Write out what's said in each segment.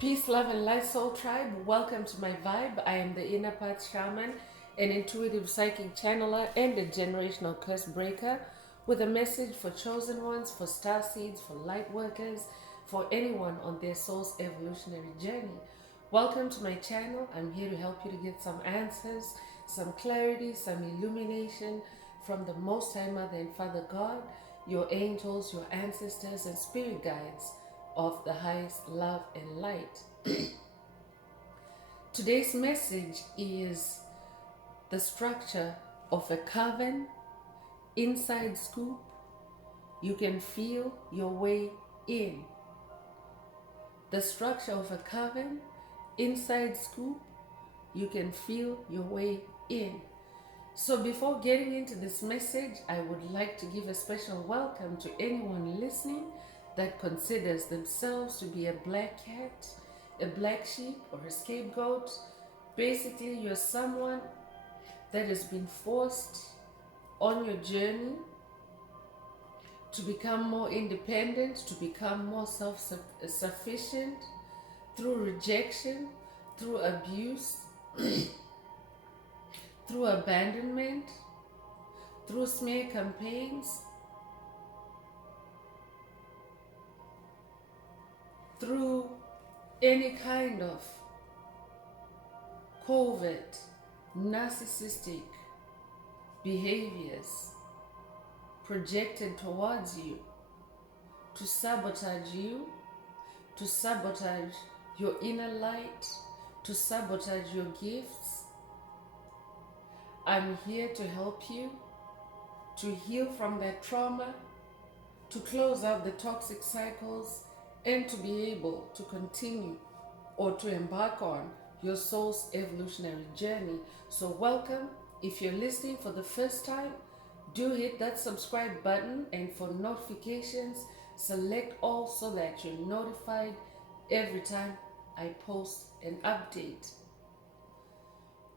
Peace, love, and light, soul tribe. Welcome to my vibe. I am the inner path shaman, an intuitive psychic channeler, and a generational curse breaker with a message for chosen ones, for star seeds, for light workers, for anyone on their soul's evolutionary journey. Welcome to my channel. I'm here to help you to get some answers, some clarity, some illumination from the Most High Mother and Father God, your angels, your ancestors, and spirit guides of the highest love and light. Today's message is the structure of a coven, inside scoop. You can feel your way in. The structure of a coven, inside scoop. You can feel your way in. So before getting into this message, I would like to give a special welcome to anyone listening that considers themselves to be a black cat, a black sheep, or a scapegoat. Basically, you're someone that has been forced on your journey to become more independent, to become more self-sufficient through rejection, through abuse, through abandonment, through smear campaigns, through any kind of covert, narcissistic behaviors projected towards you to sabotage you, to sabotage your inner light, to sabotage your gifts. I'm here to help you to heal from that trauma, to close out the toxic cycles, and to be able to continue or to embark on your soul's evolutionary journey. So welcome. If you're listening for the first time, do hit that subscribe button, and for notifications, select all so that you're notified every time I post an update.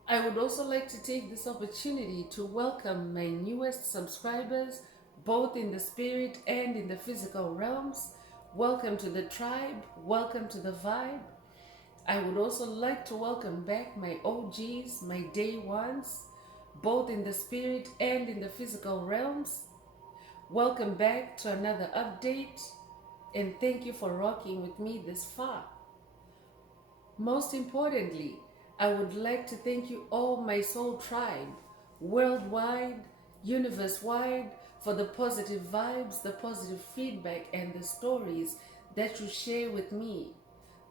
I would also like to take this opportunity to welcome my newest subscribers, both in the spirit and in the physical realms. Welcome to the tribe. Welcome to the vibe. I would also like to welcome back my OGs, my day ones, both in the spirit and in the physical realms. Welcome back to another update, and thank you for rocking with me this far. Most importantly, I would like to thank you all, my soul tribe, worldwide, universe-wide, for the positive vibes, the positive feedback, and the stories that you share with me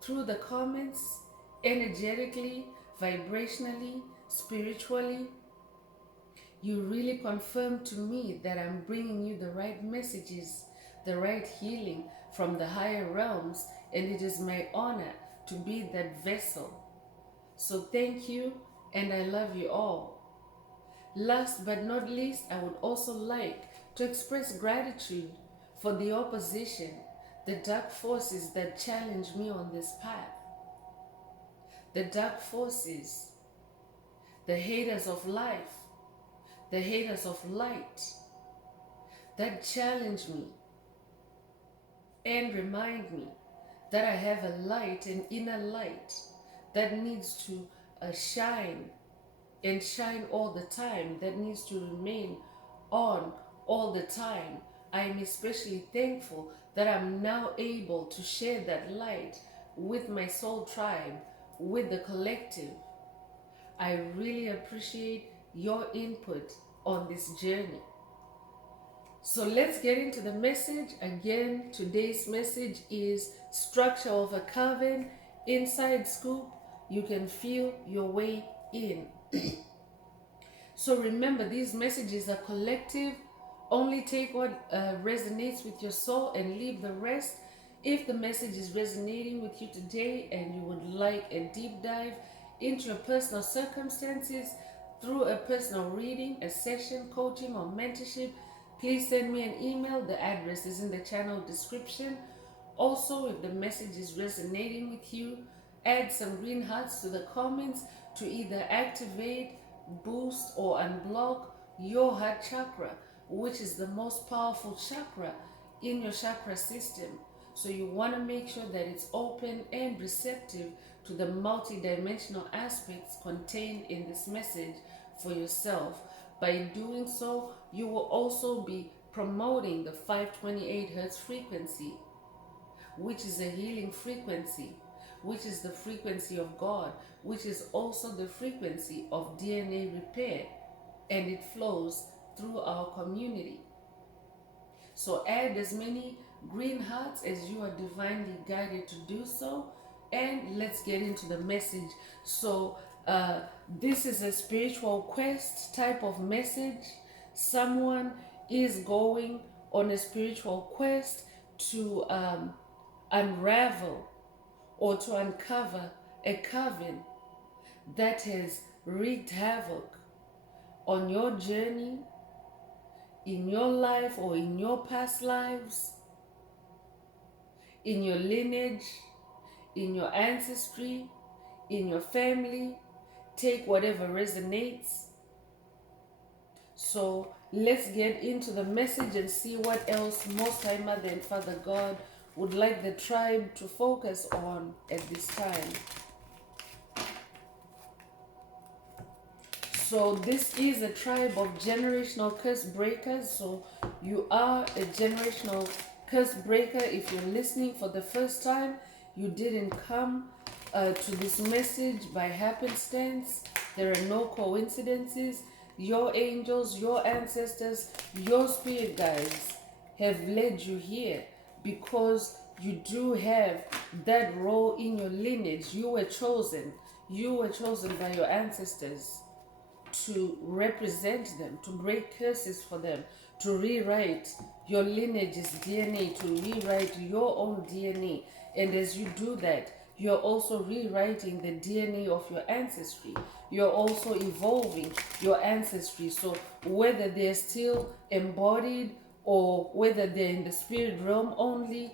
through the comments, energetically, vibrationally, spiritually. You really confirm to me that I'm bringing you the right messages, the right healing from the higher realms, and it is my honor to be that vessel. So thank you, and I love you all. Last but not least, I would also like to express gratitude for the opposition, the dark forces that challenge me on this path. The dark forces, the haters of life, the haters of light, that challenge me and remind me that I have a light, an inner light, that needs to shine and shine all the time, that needs to remain on all the time. I am especially thankful that I'm now able to share that light with my soul tribe, with the collective. I really appreciate your input on this journey. So let's get into the message. Again, today's message is structure of a coven, inside scoop. You can feel your way in. So remember, these messages are collective. Only take what resonates with your soul and leave the rest. If the message is resonating with you today and you would like a deep dive into your personal circumstances through a personal reading, a session, coaching, or mentorship, please send me an email. The address is in the channel description. Also, if the message is resonating with you, add some green hearts to the comments to either activate, boost, or unblock your heart chakra, which is the most powerful chakra in your chakra system. So you want to make sure that it's open and receptive to the multidimensional aspects contained in this message for yourself. By doing so, you will also be promoting the 528 hertz frequency, which is a healing frequency, which is the frequency of God, which is also the frequency of DNA repair, and it flows through our community. So add as many green hearts as you are divinely guided to do so, and let's get into the message. So this is a spiritual quest type of message. Someone is going on a spiritual quest to unravel or to uncover a coven that has wreaked havoc on your journey, in your life or in your past lives, in your lineage, in your ancestry, in your family. Take whatever resonates. So let's get into the message and see what else Most High Mother and Father God would like the tribe to focus on at this time. So this is a tribe of generational curse breakers. So you are a generational curse breaker. If you're listening for the first time, you didn't come to this message by happenstance. There are no coincidences. Your angels, your ancestors, your spirit guides have led you here because you do have that role in your lineage. You were chosen. You were chosen by your ancestors to represent them, to break curses for them, to rewrite your lineage's DNA, to rewrite your own DNA. And as you do that, you're also rewriting the DNA of your ancestry. You're also evolving your ancestry. So whether they're still embodied or whether they're in the spirit realm only,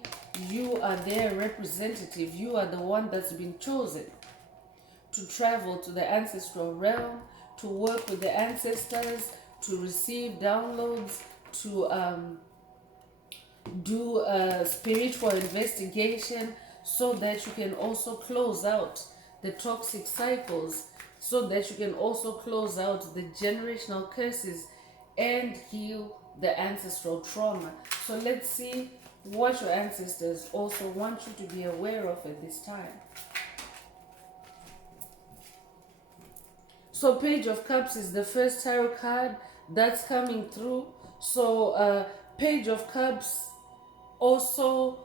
you are their representative. You are the one that's been chosen to travel to the ancestral realm, to work with the ancestors, to receive downloads, to do a spiritual investigation so that you can also close out the toxic cycles, so that you can also close out the generational curses and heal the ancestral trauma. So let's see what your ancestors also want you to be aware of at this time. So Page of Cups is the first tarot card that's coming through. So Page of Cups also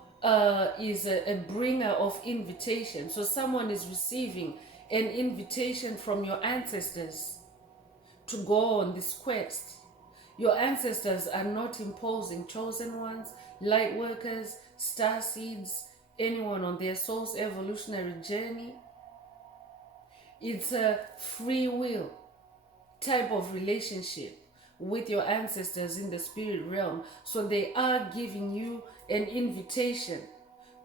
is a bringer of invitation. So someone is receiving an invitation from your ancestors to go on this quest. Your ancestors are not imposing. Chosen ones, light workers, star seeds, anyone on their soul's evolutionary journey. It's a free will type of relationship with your ancestors in the spirit realm. So they are giving you an invitation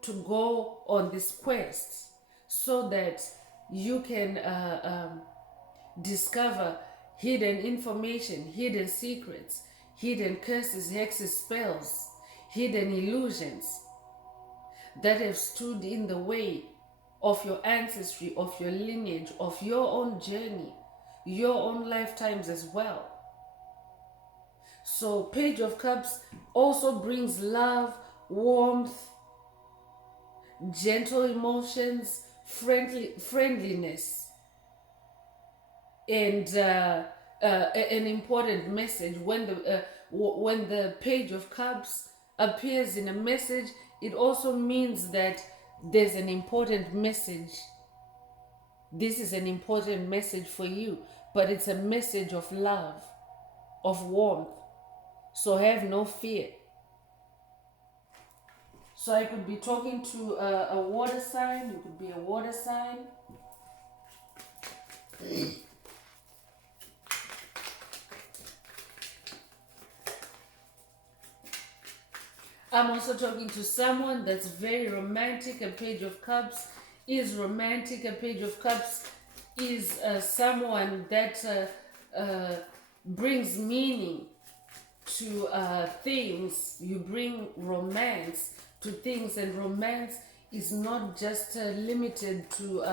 to go on this quest so that you can discover hidden information, hidden secrets, hidden curses, hexes, spells, hidden illusions that have stood in the way of your ancestry, of your lineage, of your own journey, your own lifetimes as well. So Page of Cups also brings love, warmth, gentle emotions, friendliness, and an important message. When the Page of Cups appears in a message, it also means that there's an important message. This is an important message for you, but it's a message of love, of warmth. So have no fear. So I could be talking to a water sign. You could be a water sign. I'm also talking to someone that's very romantic. A Page of Cups is romantic. A Page of Cups is someone that brings meaning to things. You bring romance to things, and romance is not just limited to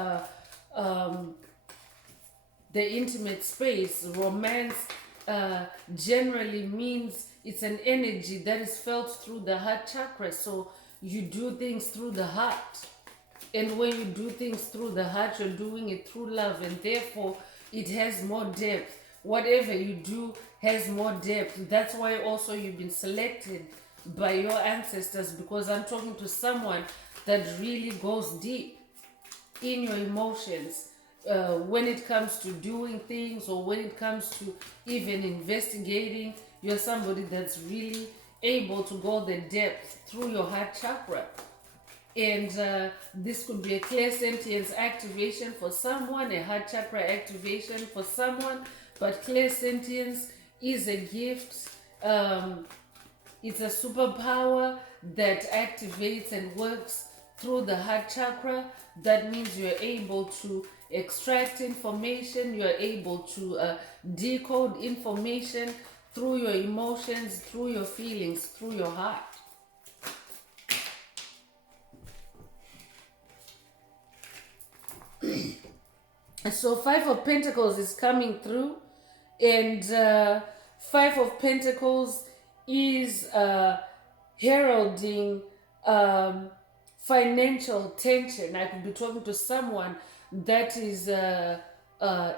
the intimate space. Romance generally means it's an energy that is felt through the heart chakra. So you do things through the heart. And when you do things through the heart, you're doing it through love, and therefore it has more depth. Whatever you do has more depth. That's why also you've been selected by your ancestors, because I'm talking to someone that really goes deep in your emotions when it comes to doing things, or when it comes to even investigating. You're somebody that's really able to go the depth through your heart chakra. And this could be a clairsentience activation for someone, a heart chakra activation for someone. But clairsentience is a gift. It's a superpower that activates and works through the heart chakra. That means you're able to extract information, you're able to decode information through your emotions, through your feelings, through your heart. So Five of Pentacles is coming through, and Five of Pentacles is heralding financial tension. I could be talking to someone that is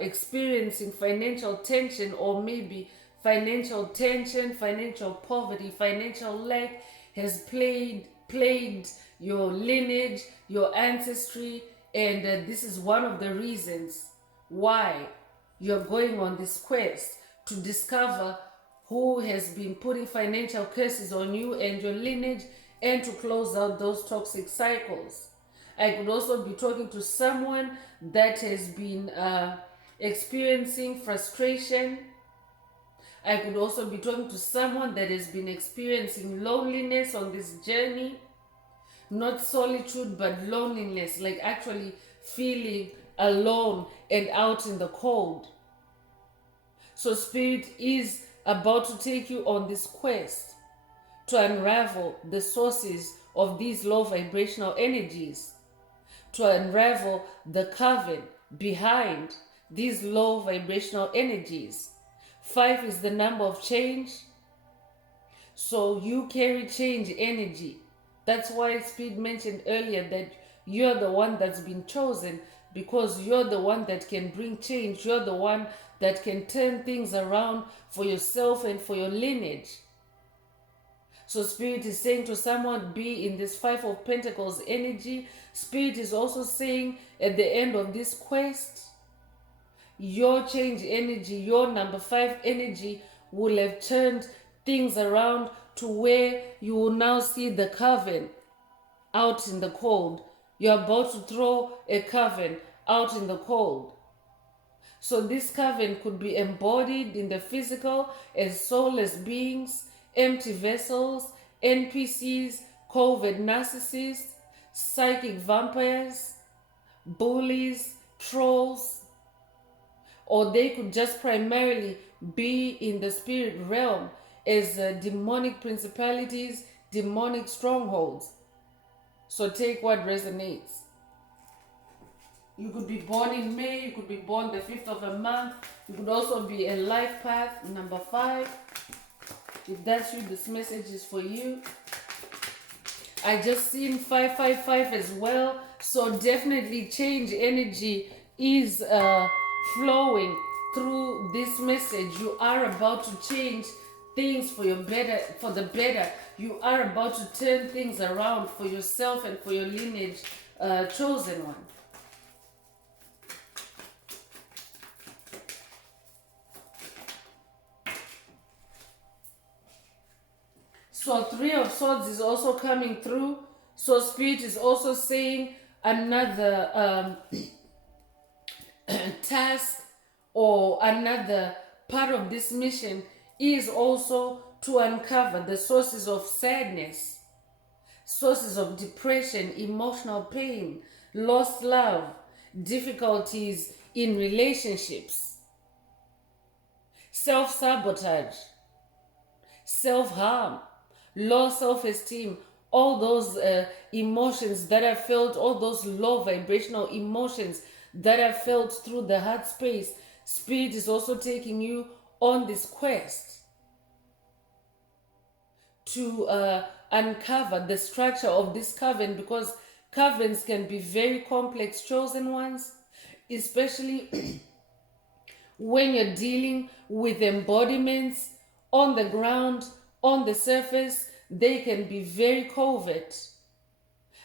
experiencing financial tension, or maybe financial tension, financial poverty, financial lack has plagued your lineage, your ancestry. And this is one of the reasons why you're going on this quest to discover who has been putting financial curses on you and your lineage, and to close out those toxic cycles. I could also be talking to someone that has been experiencing frustration. I could also be talking to someone that has been experiencing loneliness on this journey. Not solitude, but loneliness, like actually feeling alone and out in the cold. So Spirit is about to take you on this quest to unravel the sources of these low vibrational energies, to unravel the coven behind these low vibrational energies. 5 is the number of change, so you carry change energy. That's why Spirit mentioned earlier that you're the one that's been chosen, because you're the one that can bring change. You're the one that can turn things around for yourself and for your lineage. So Spirit is saying to someone, be in this 5 of Pentacles energy. Spirit is also saying at the end of this quest, your change energy, your number 5 energy will have turned things around to where you will now see the coven out in the cold. You're about to throw a coven out in the cold. So this coven could be embodied in the physical as soulless beings, empty vessels, NPCs, covert narcissists, psychic vampires, bullies, trolls, or they could just primarily be in the spirit realm as demonic principalities, demonic strongholds. So take what resonates. You could be born in May, you could be born the 5th of a month. You could also be a life path, number 5. If that's you, this message is for you. I just seen 555 as well. So definitely change energy is flowing through this message. You are about to change things for your better, for the better. You are about to turn things around for yourself and for your lineage, chosen one. So 3 of Swords is also coming through. So Spirit is also saying another task or another part of this mission is also to uncover the sources of sadness, sources of depression, emotional pain, lost love, difficulties in relationships, self-sabotage, self-harm, low self-esteem. all those emotions that are felt, all those low vibrational emotions that are felt through the heart space. Spirit is also taking you on this quest to uncover the structure of this coven, because covens can be very complex, chosen ones, especially when you're dealing with embodiments on the ground, on the surface. They can be very covert,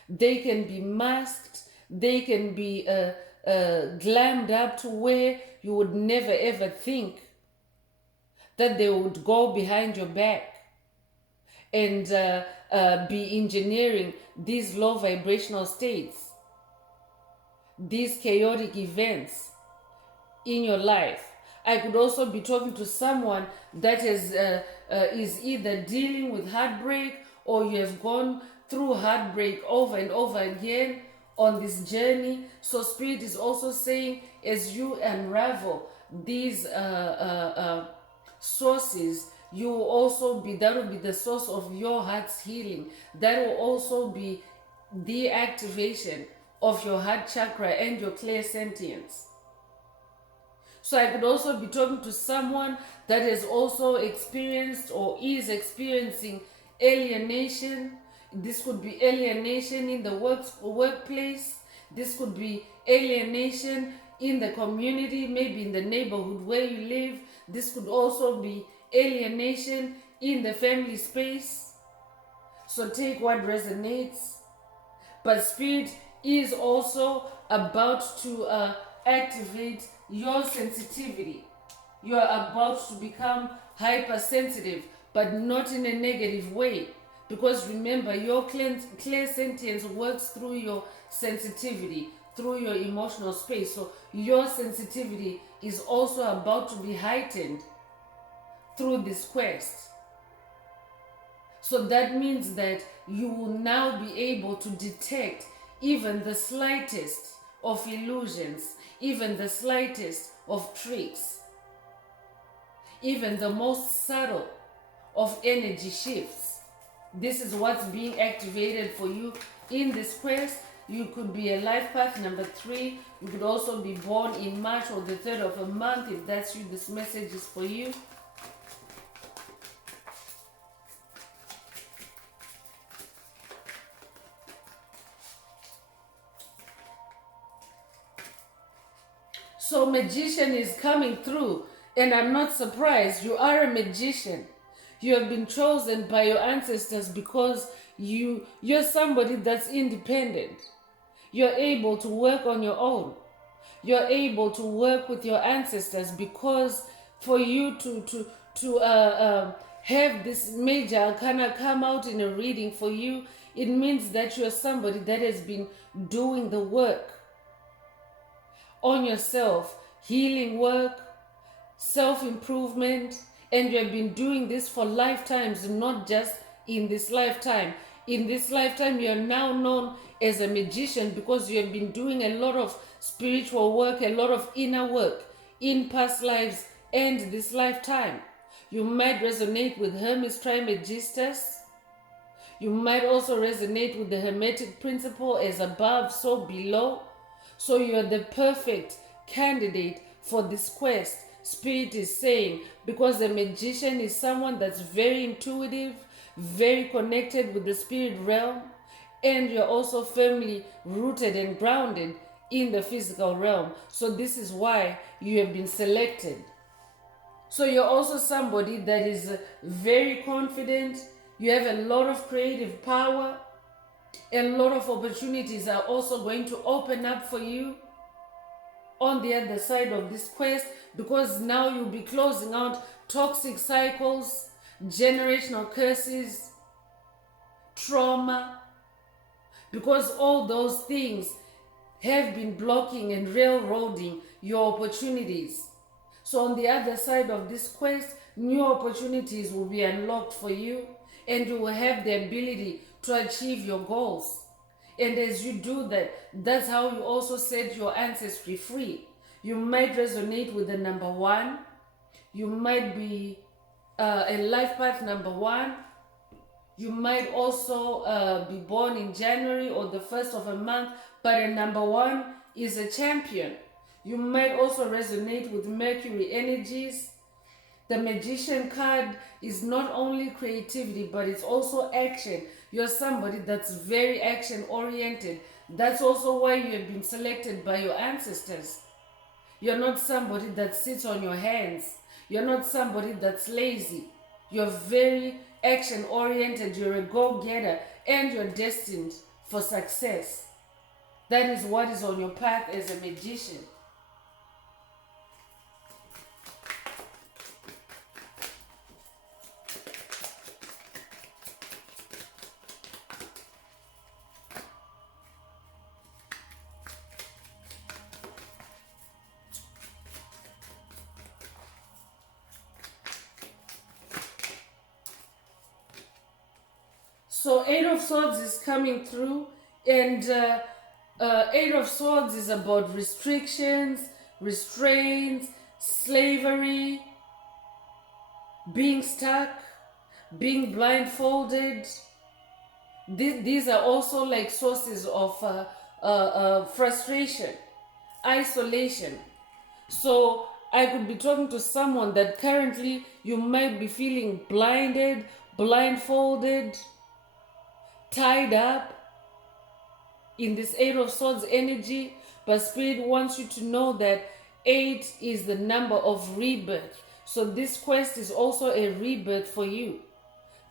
they can be masked, they can be glammed up to where you would never ever think that they would go behind your back and be engineering these low vibrational states, these chaotic events in your life. I could also be talking to someone that is either dealing with heartbreak, or you have gone through heartbreak over and over again on this journey. So Spirit is also saying, as you unravel these sources, you will also be, that will be the source of your heart's healing. That will also be the activation of your heart chakra and your clairsentience. So I could also be talking to someone that has also experienced or is experiencing alienation. This could be alienation in the workplace. This could be alienation in the community, maybe in the neighborhood where you live. This could also be alienation in the family space. So take what resonates. But Spirit is also about to activate your sensitivity. You are about to become hypersensitive, but not in a negative way. Because remember, your clairsentience works through your sensitivity, through your emotional space. So your sensitivity is also about to be heightened through this quest. So that means that you will now be able to detect even the slightest of illusions, even the slightest of tricks, even the most subtle of energy shifts. This is what's being activated for you in this quest. You could be a life path number 3. You could also be born in March or the 3rd of a month. If that's you, this message is for you. So magician is coming through, and I'm not surprised. You are a magician. You have been chosen by your ancestors because you're somebody that's independent. You're able to work on your own. You're able to work with your ancestors, because for you to have this major arcana come out in a reading for you, it means that you're somebody that has been doing the work on yourself, healing work, self-improvement, and you have been doing this for lifetimes, not just in this lifetime. In this lifetime, you are now known as a magician because you have been doing a lot of spiritual work, a lot of inner work in past lives and this lifetime. You might resonate with Hermes Trismegistus. You might also resonate with the Hermetic principle, as above, so below. So you are the perfect candidate for this quest, Spirit is saying, because a magician is someone that's very intuitive, very connected with the spirit realm, and you're also firmly rooted and grounded in the physical realm. So this is why you have been selected. So you're also somebody that is very confident. You have a lot of creative power. A lot of opportunities are also going to open up for you on the other side of this quest, because now you'll be closing out toxic cycles, generational curses, trauma, because all those things have been blocking and railroading your opportunities. So on the other side of this quest, new opportunities will be unlocked for you, and you will have the ability to achieve your goals. And as you do that, that's how you also set your ancestry free. You might resonate with the number 1. You might be a life path number 1. You might also be born in January or the first of a month, but a number 1 is a champion. You might also resonate with Mercury energies. The Magician card is not only creativity, but it's also action. You're somebody that's very action oriented. That's also why you have been selected by your ancestors. You're not somebody that sits on your hands. You're not somebody that's lazy. You're very action oriented. You're a go-getter, and you're destined for success. That is what is on your path as a magician. So 8 of Swords is coming through, and 8 of Swords is about restrictions, restraints, slavery, being stuck, being blindfolded. These are also like sources of frustration, isolation. So I could be talking to someone that currently you might be feeling blinded, blindfolded, tied up in this 8 of Swords energy, but Spirit wants you to know that 8 is the number of rebirth. So this quest is also a rebirth for you.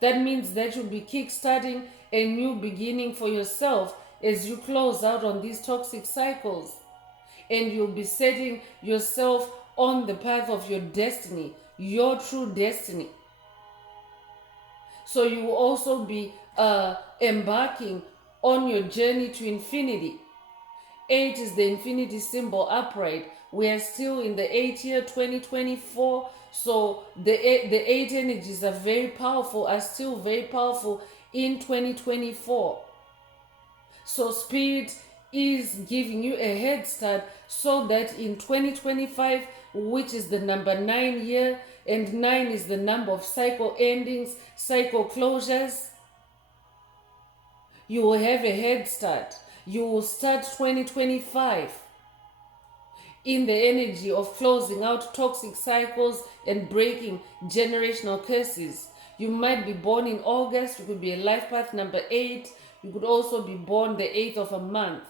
That means that you'll be kickstarting a new beginning for yourself as you close out on these toxic cycles. And you'll be setting yourself on the path of your destiny, your true destiny. So you will also be embarking on your journey to infinity. 8 is the infinity symbol upright. We are still in the 8th year, 2024. So the 8 energies are very powerful, are still very powerful in 2024. So Spirit is giving you a head start so that in 2025, which is the number 9 year, and 9 is the number of cycle endings, cycle closures, you will have a head start. You will start 2025 in the energy of closing out toxic cycles and breaking generational curses. You might be born in August. You could be a life path number 8. You could also be born the 8th of a month.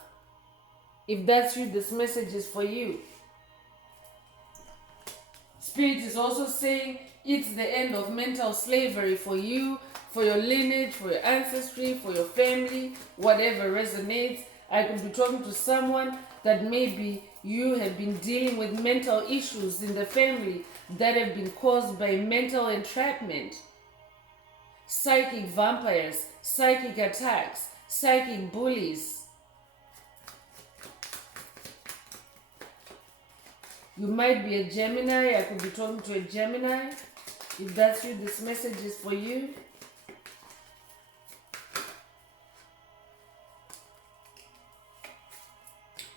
If that's you, this message is for you. Spirit is also saying it's the end of mental slavery for you, for your lineage, for your ancestry, for your family, whatever resonates. I could be talking to someone that maybe you have been dealing with mental issues in the family that have been caused by mental entrapment, psychic vampires, psychic attacks, psychic bullies. You might be a Gemini. I could be talking to a Gemini. If that's you, this message is for you.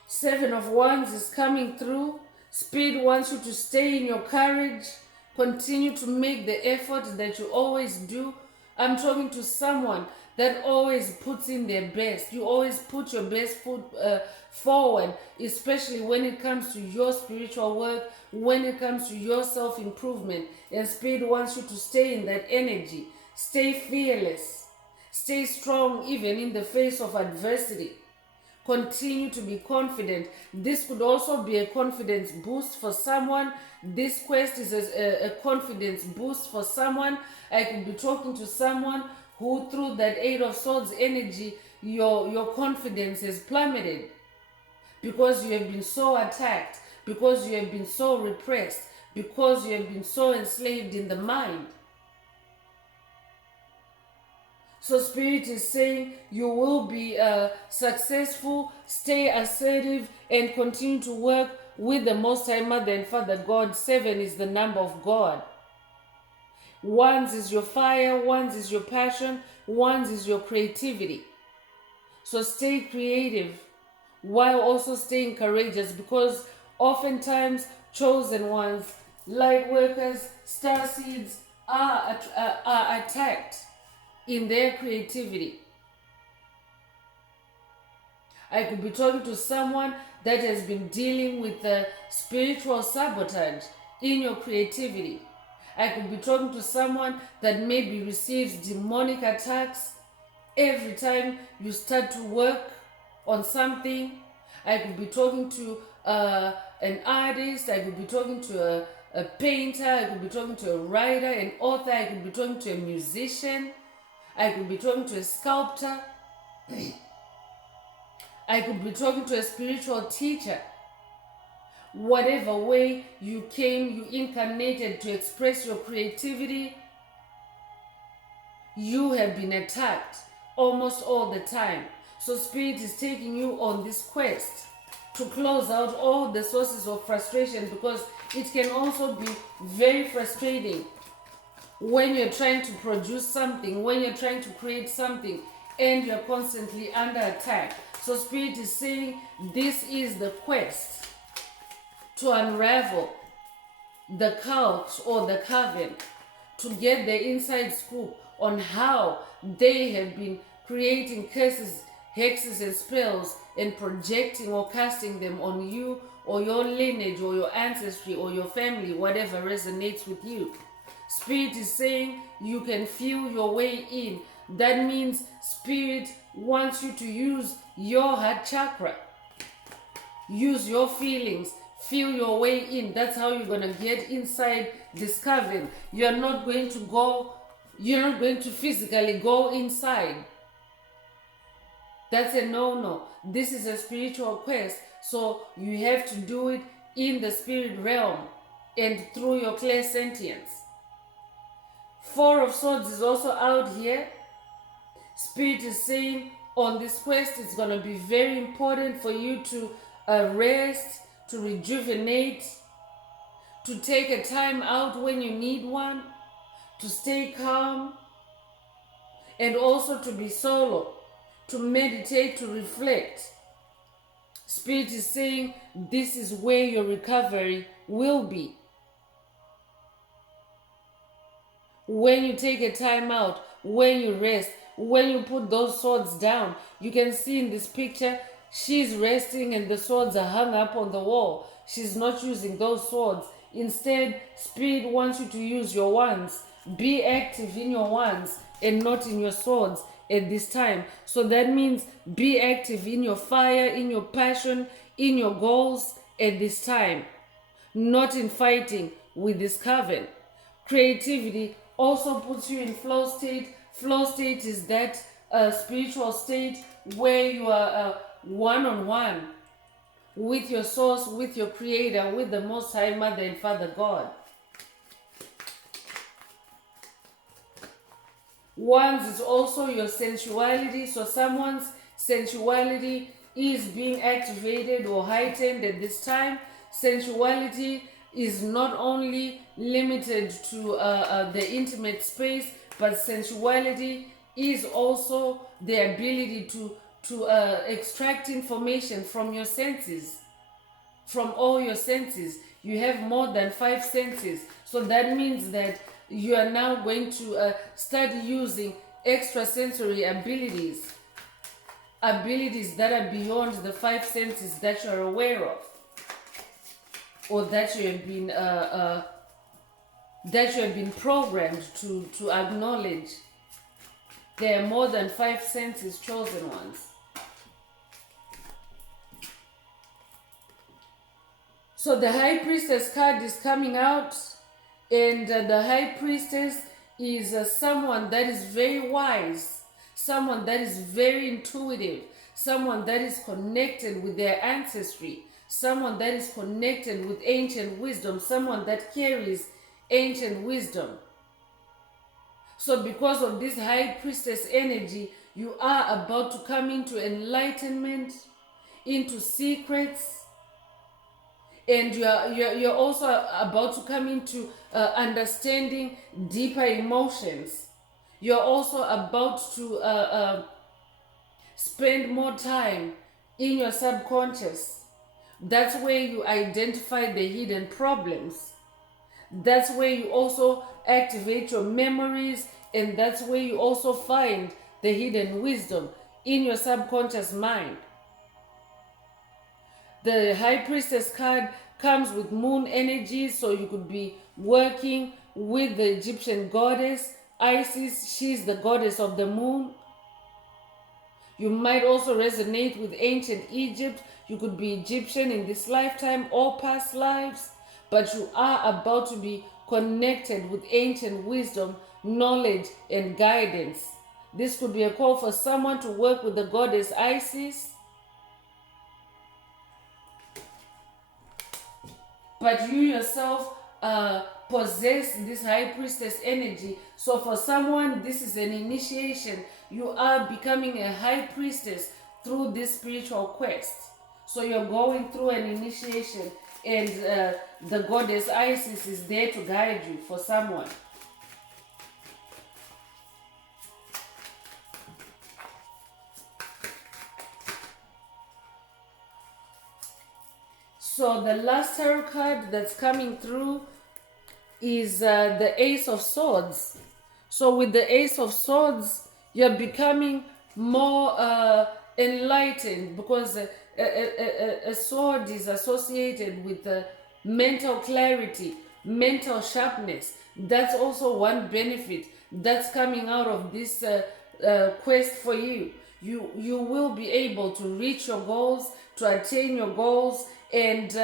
Seven of Wands is coming through. Spirit wants you to stay in your courage. Continue to make the effort that you always do. I'm talking to someone that always puts in their best. You always put your best foot forward, especially when it comes to your spiritual work, when it comes to your self-improvement. And Spirit wants you to stay in that energy. Stay fearless. Stay strong even in the face of adversity. Continue to be confident. This could also be a confidence boost for someone. This quest is a confidence boost for someone. I could be talking to someone who, through that 8 of Swords energy, your confidence has plummeted because you have been so attacked, because you have been so repressed, because you have been so enslaved in the mind. So Spirit is saying you will be successful, stay assertive, and continue to work with the Most High Mother and Father God. 7 is the number of God. Wands is your fire, Wands is your passion, Wands is your creativity. So stay creative while also staying courageous, because oftentimes chosen ones, light workers, star seeds are attacked. in their creativity. I could be talking to someone that has been dealing with spiritual sabotage in your creativity. I could be talking to someone that maybe receives demonic attacks every time you start to work on something. I could be talking to an artist. I could be talking to a painter. I could be talking to a writer, an author. I could be talking to a musician. I could be talking to a sculptor. I could be talking to a spiritual teacher. Whatever way you came, you incarnated to express your creativity, you have been attacked almost all the time. So Spirit is taking you on this quest to close out all the sources of frustration, because it can also be very frustrating when you're trying to produce something, when you're trying to create something, and you're constantly under attack. So Spirit is saying this is the quest to unravel the cult or the coven, to get the inside scoop on how they have been creating curses, hexes, and spells and projecting or casting them on you or your lineage or your ancestry or your family, whatever resonates with you. Spirit is saying you can feel your way in. That means Spirit wants you to use your heart chakra. Use your feelings. Feel your way in. That's how you're going to get inside this coven. You're not going to physically go inside. That's a no-no. This is a spiritual quest. So you have to do it in the spirit realm and through your clairsentience. Four of Swords is also out here. Spirit is saying on this quest, it's going to be very important for you to rest, to rejuvenate, to take a time out when you need one, to stay calm, and also to be solo, to meditate, to reflect. Spirit is saying this is where your recovery will be. When you take a time out, when you rest, when you put those swords down. You can see in this picture, she's resting and the swords are hung up on the wall. She's not using those swords. Instead, Spirit wants you to use your wands. Be active in your wands and not in your swords at this time. So that means be active in your fire, in your passion, in your goals at this time. Not in fighting with this coven. Creativity also puts you in flow state. Flow state is that spiritual state where you are one-on-one with your source, with your creator, with the Most High Mother and Father God. Wands is also your sensuality. So someone's sensuality is being activated or heightened at this time. Sensuality is not only limited to the intimate space, but sensuality is also the ability to extract information from your senses, from all your senses. You have more than 5 senses. So that means that you are now going to start using extrasensory abilities that are beyond the 5 senses that you are aware of, or that you have been programmed to acknowledge. There are more than 5 senses, chosen ones. So the High Priestess card is coming out, and the High Priestess is someone that is very wise, someone that is very intuitive, someone that is connected with their ancestry, someone that is connected with ancient wisdom, someone that carries ancient wisdom. So because of this High Priestess energy, you are about to come into enlightenment, into secrets, and you're also about to come into understanding deeper emotions. You're also about to spend more time in your subconscious. That's where you identify the hidden problems. That's where you also activate your memories And that's where you also find the hidden wisdom in your subconscious mind. The High Priestess card comes with moon energy, so you could be working with the Egyptian goddess Isis. She's the goddess of the moon. You might also resonate with ancient Egypt. You could be Egyptian in this lifetime or past lives, but you are about to be connected with ancient wisdom, knowledge, and guidance. This could be a call for someone to work with the goddess Isis. But you yourself possess this High Priestess energy. So for someone, this is an initiation. You are becoming a High Priestess through this spiritual quest. So you're going through an initiation, and the goddess Isis is there to guide you for someone. So the last tarot card that's coming through is the Ace of Swords. So with the Ace of Swords, you're becoming more enlightened, because a sword is associated with mental clarity, mental sharpness. That's also one benefit that's coming out of this quest for you. You will be able to reach your goals, to attain your goals. And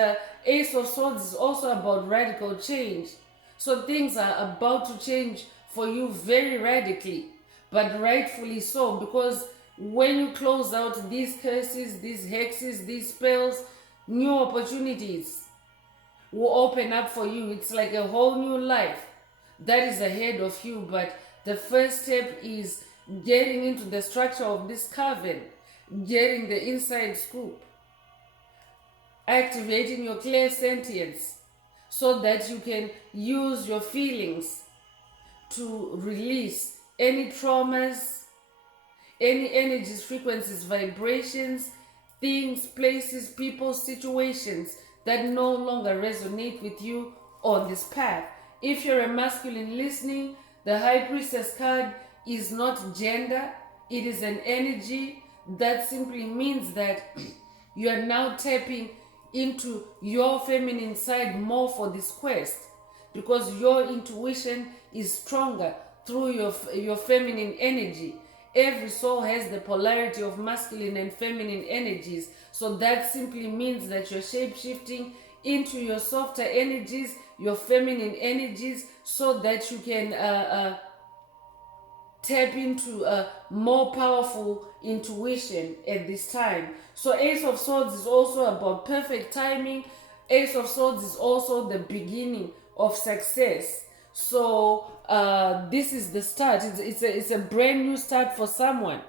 Ace of Swords is also about radical change. So things are about to change for you very radically, but rightfully so, because when you close out these curses, these hexes, these spells, new opportunities will open up for you. It's like a whole new life that is ahead of you. But the first step is getting into the structure of this coven, getting the inside scoop, activating your clairsentience so that you can use your feelings to release any traumas, any energies, frequencies, vibrations, things, places, people, situations that no longer resonate with you on this path. If you're a masculine listening, the High Priestess card is not gender, it is an energy. That simply means that you are now tapping into your feminine side more for this quest, because your intuition is stronger through your feminine energy. Every soul has the polarity of masculine and feminine energies, so that simply means that you're shape-shifting into your softer energies, your feminine energies, so that you can tap into a more powerful intuition at this time. So Ace of Swords is also about perfect timing. Ace of Swords is also the beginning of success. So this is the start. It's a brand new start for someone.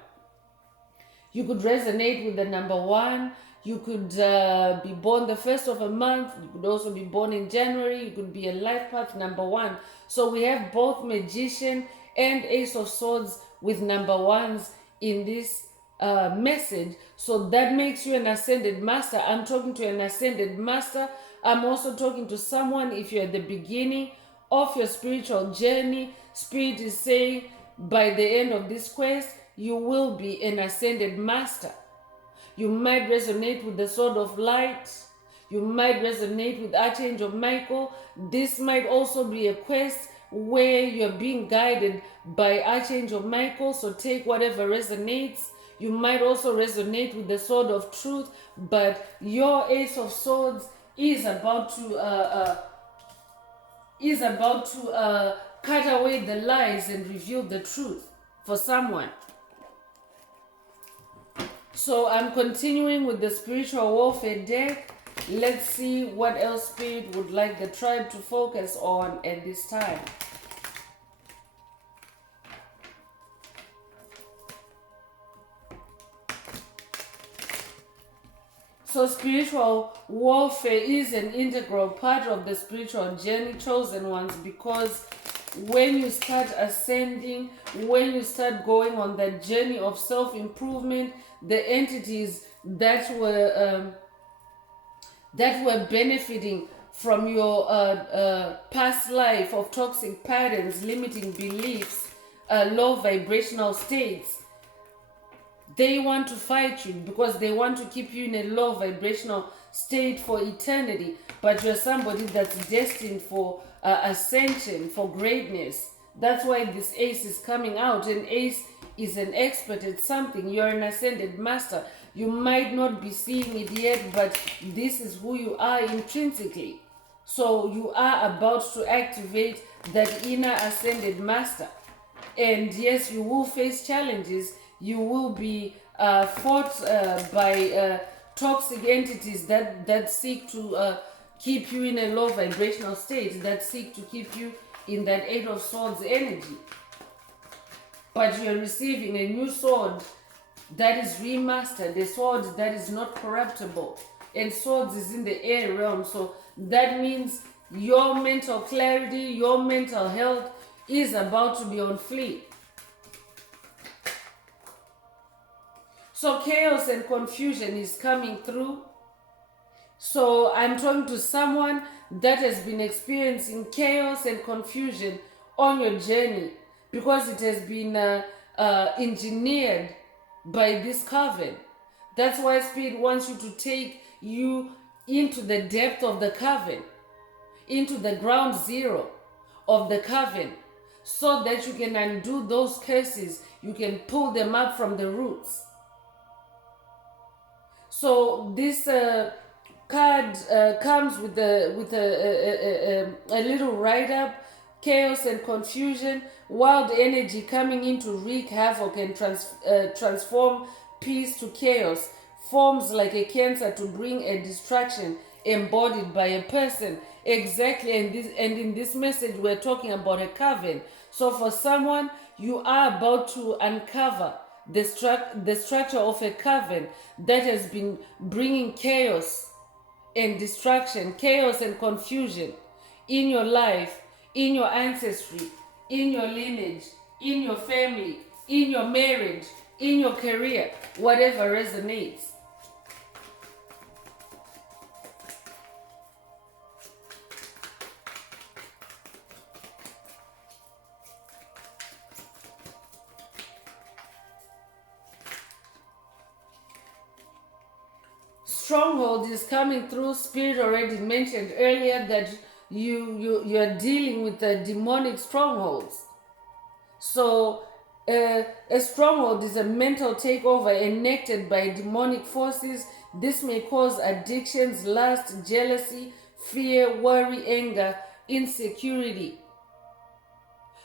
You could resonate with the number 1. You could be born the 1st of a month. You could also be born in January. You could be a life path number 1. So we have both Magician and Ace of Swords with number 1s in this message. So that makes you an ascended master. I'm talking to an ascended master. I'm also talking to someone, if you're at the beginning of your spiritual journey, Spirit is saying by the end of this quest, you will be an ascended master. You might resonate with the Sword of Light. You might resonate with Archangel Michael. This might also be a quest where you're being guided by Archangel Michael, so take whatever resonates. You might also resonate with the Sword of Truth, but your Ace of Swords is about to cut away the lies and reveal the truth for someone. So I'm continuing with the spiritual warfare deck. Let's see what else Spirit would like the tribe to focus on at this time. So spiritual warfare is an integral part of the spiritual journey, chosen ones, because when you start ascending, when you start going on that journey of self-improvement, the entities that were benefiting from your past life of toxic patterns, limiting beliefs, low vibrational states. They want to fight you because they want to keep you in a low vibrational state for eternity. But you're somebody that's destined for ascension, for greatness. That's why this ace is coming out. An ace is an expert at something. You're an ascended master. You might not be seeing it yet, but this is who you are intrinsically. So you are about to activate that inner ascended master. And yes, you will face challenges. You will be fought by toxic entities that seek to keep you in a low vibrational state, that seek to keep you in that Eight of Swords energy. But you're receiving a new sword that is remastered, a sword that is not corruptible. And swords is in the air realm, so that means your mental clarity, your mental health is about to be on fleek. So chaos and confusion is coming through. So I'm talking to someone that has been experiencing chaos and confusion on your journey because it has been engineered by this coven. That's why Spirit wants you to take you into the depth of the coven, into the ground zero of the coven, so that you can undo those curses. You can pull them up from the roots. So this card comes with a little write-up: chaos and confusion, wild energy coming in to wreak havoc and transform peace to chaos, forms like a cancer to bring a distraction embodied by a person. Exactly, and in this message we're talking about a coven. So for someone, you are about to uncover the structure of a coven that has been bringing chaos and destruction, chaos and confusion in your life, in your ancestry, in your lineage, in your family, in your marriage, in your career, whatever resonates. Stronghold is coming through. Spirit already mentioned earlier that you're dealing with the demonic strongholds. So a stronghold is a mental takeover enacted by demonic forces. This may cause addictions, lust, jealousy, fear, worry, anger, insecurity.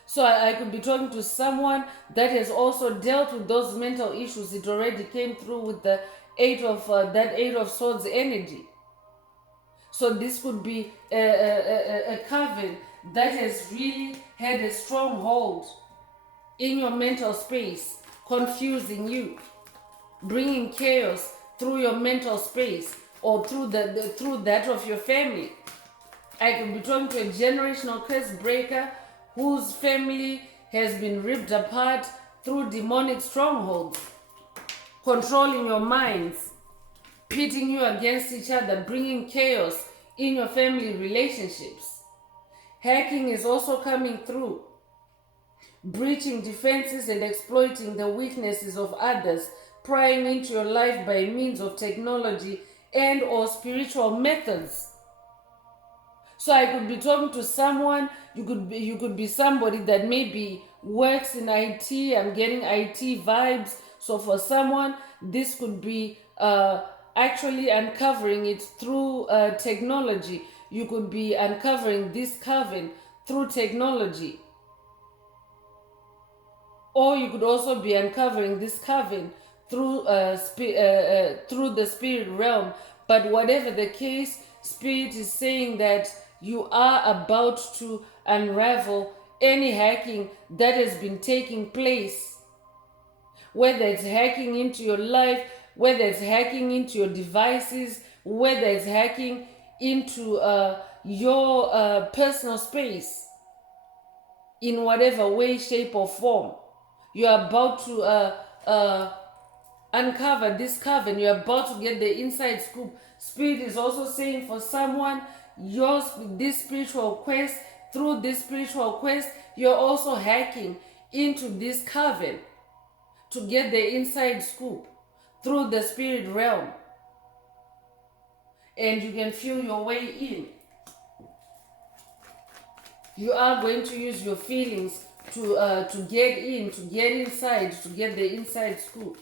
So I could be talking to someone that has also dealt with those mental issues. It already came through with the Eight of Swords energy. So this could be a coven that has really had a strong hold in your mental space, confusing you, bringing chaos through your mental space or through through that of your family. I could be talking to a generational curse breaker whose family has been ripped apart through demonic strongholds, controlling your minds, pitting you against each other, bringing chaos in your family relationships. Hacking is also coming through, breaching defenses and exploiting the weaknesses of others, prying into your life by means of technology and or spiritual methods. So I could be talking to someone, you could be somebody that maybe works in IT. I'm getting IT vibes. So for someone, this could be actually uncovering it through technology. You could be uncovering this coven through technology. Or you could also be uncovering this coven through through the spirit realm. But whatever the case, Spirit is saying that you are about to unravel any hacking that has been taking place. Whether it's hacking into your life, whether it's hacking into your devices, whether it's hacking into your personal space, in whatever way, shape, or form. You're about to uncover this coven. You're about to get the inside scoop. Spirit is also saying for someone, this spiritual quest, through this spiritual quest, you're also hacking into this coven to get the inside scoop through the spirit realm. And you can feel your way in. You are going to use your feelings to get in, to get inside, to get the inside scoop.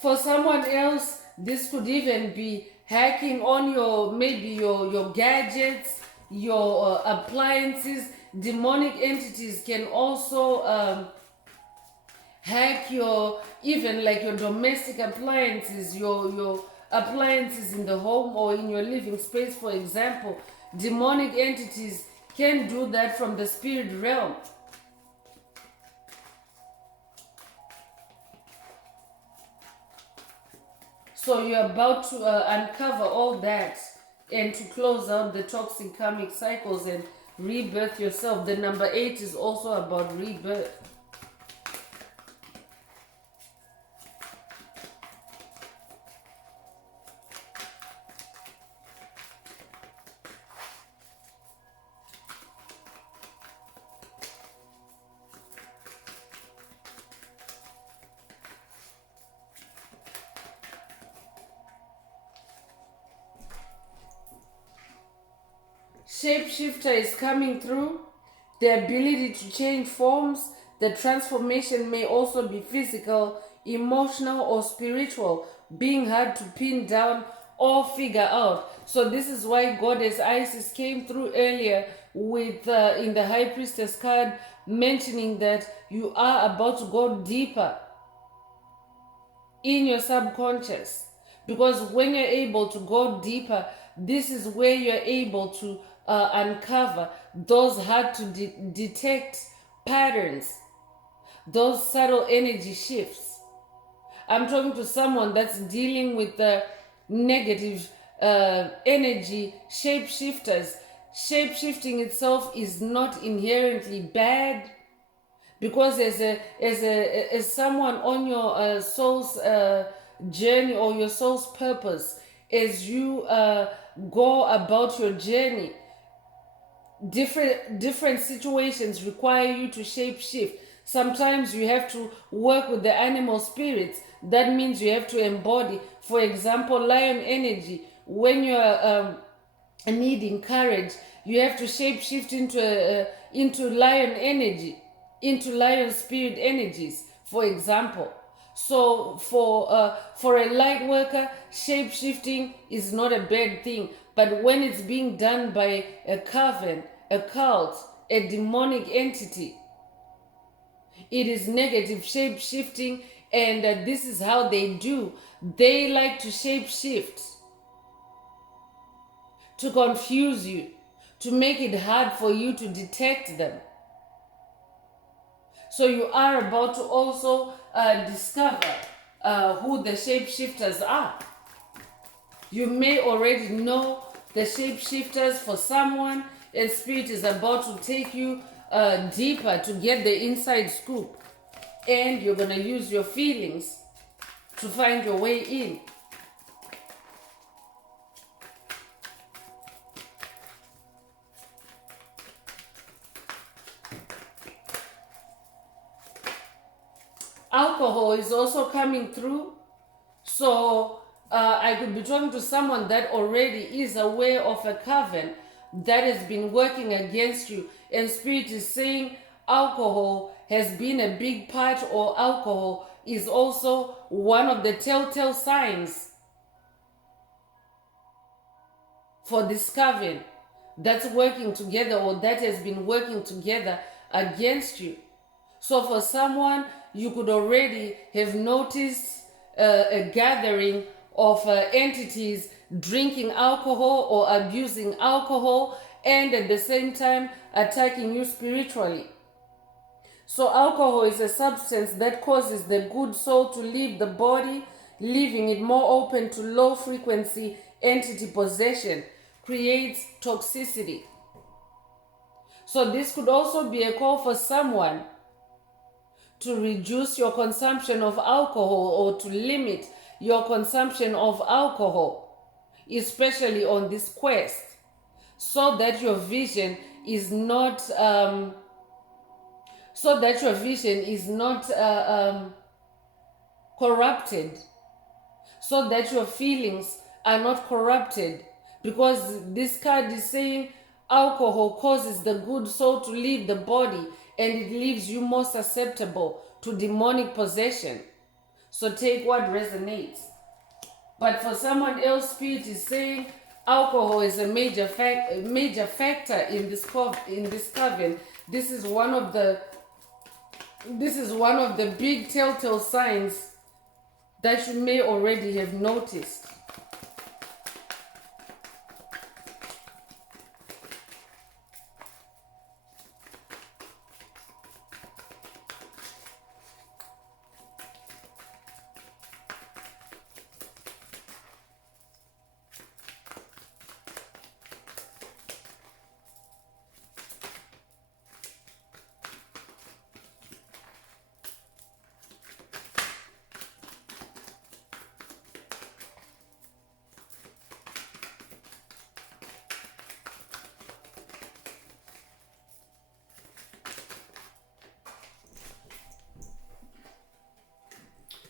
For someone else, this could even be hacking on your gadgets, your appliances. Demonic entities can also hack your domestic appliances, your appliances in the home or in your living space, for example. Demonic entities can do that from the spirit realm. So you're about to uncover all that and to close out the toxic karmic cycles and rebirth yourself. The number 8 is also about rebirth. Shapeshifter is coming through. The ability to change forms. The transformation may also be physical, emotional, or spiritual, being hard to pin down or figure out. So this is why Goddess Isis came through earlier with in the High Priestess card, mentioning that you are about to go deeper in your subconscious. Because when you're able to go deeper, this is where you're able to uncover those hard to detect patterns, those subtle energy shifts. I'm talking to someone that's dealing with the negative energy shapeshifters. Shapeshifting itself is not inherently bad, because as someone on your soul's journey or your soul's purpose, as you go about your journey, different situations require you to shape shift. Sometimes you have to work with the animal spirits. That means you have to embody, for example, lion energy. When you're needing courage, you have to shape shift into lion energy, into lion spirit energies, for example. So for a light worker, shape shifting is not a bad thing. But when it's being done by a coven, a cult, a demonic entity, it is negative shape shifting. And this is how they do. They like to shape shift, to confuse you, to make it hard for you to detect them. So you are about to also discover who the shapeshifters are. You may already know the shapeshifters for someone, and Spirit is about to take you deeper to get the inside scoop. And you're going to use your feelings to find your way in. Alcohol is also coming through. So I could be talking to someone that already is aware of a coven that has been working against you. And Spirit is saying alcohol has been a big part, or alcohol is also one of the telltale signs for this coven that's working together, or that has been working together against you. So for someone, you could already have noticed a gathering of entities drinking alcohol or abusing alcohol, and at the same time attacking you spiritually. So alcohol is a substance that causes the good soul to leave the body, leaving it more open to low frequency entity possession, creates toxicity. So this could also be a call for someone to reduce your consumption of alcohol, or to limit your consumption of alcohol, especially on this quest, so that your vision is not corrupted, so that your feelings are not corrupted, because this card is saying alcohol causes the good soul to leave the body, and it leaves you more susceptible to demonic possession. So take what resonates. But for someone else, Spirit is saying alcohol is a major factor in this coven. This is one of the big telltale signs that you may already have noticed.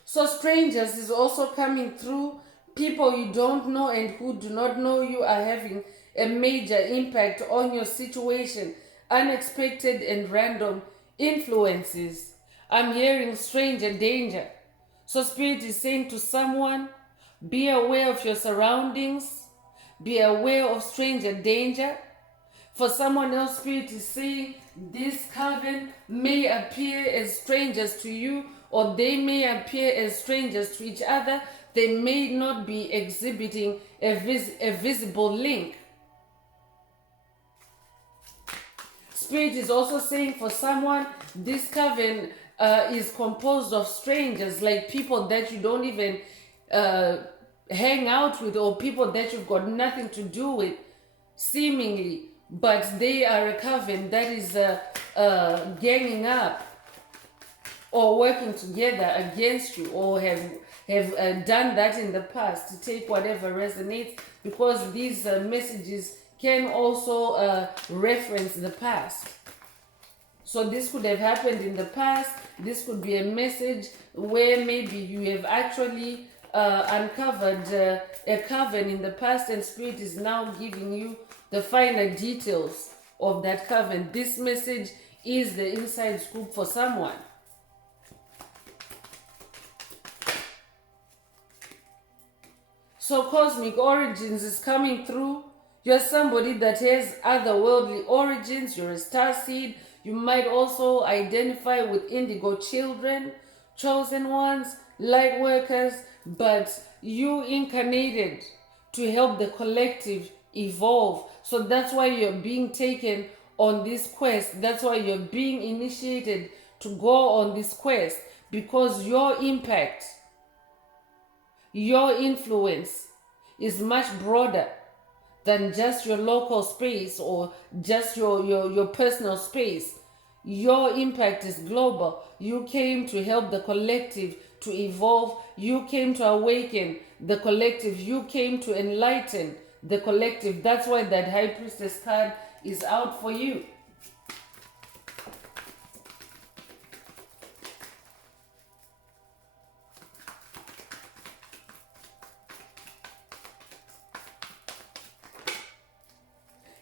So strangers is also coming through. People you don't know and who do not know you are having a major impact on your situation. Unexpected and random influences. I'm hearing stranger danger. So Spirit is saying to someone, be aware of your surroundings. Be aware of stranger danger. For someone else, Spirit is saying this coven may appear as strangers to you, or they may appear as strangers to each other. They may not be exhibiting a visible link. Spirit is also saying for someone, this coven is composed of strangers, like people that you don't even hang out with, or people that you've got nothing to do with, seemingly. But they are a coven that is ganging up or working together against you, or have done that in the past. To take whatever resonates, because these messages can also reference the past. So this could have happened in the past. This could be a message where maybe you have actually uncovered a coven in the past, and Spirit is now giving you the finer details of that coven. This message is the inside scoop for someone. So cosmic origins is coming through. You're somebody that has otherworldly origins. You're a star seed. You might also identify with indigo children, chosen ones, light workers, but you incarnated to help the collective evolve. So that's why you're being taken on this quest. That's why you're being initiated to go on this quest, because your impact, your influence is much broader than just your local space or just your personal space. Your impact is global. You came to help the collective to evolve. You came to awaken the collective. You came to enlighten the collective. That's why that High Priestess card is out for you.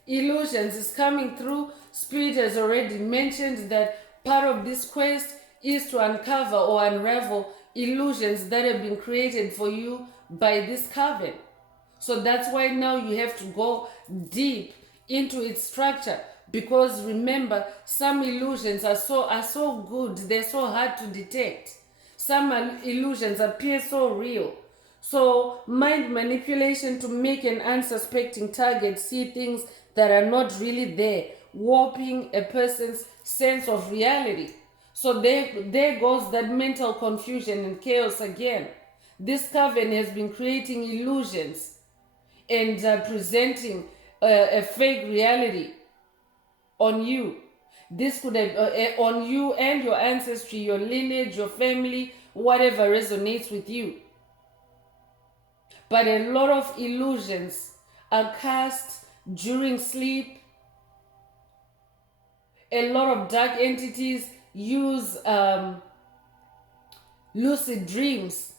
Illusions is coming through. Spirit has already mentioned that part of this quest is to uncover or unravel illusions that have been created for you by this coven. So that's why now you have to go deep into its structure, because remember, some illusions are so good, they're so hard to detect. Some illusions appear so real. So mind manipulation to make an unsuspecting target see things that are not really there, warping a person's sense of reality. So there goes that mental confusion and chaos again. This coven has been creating illusions and presenting a fake reality on you. This could have on you and your ancestry, your lineage, your family, whatever resonates with you. but a lot of illusions are cast during sleep. A lot of dark entities use lucid dreams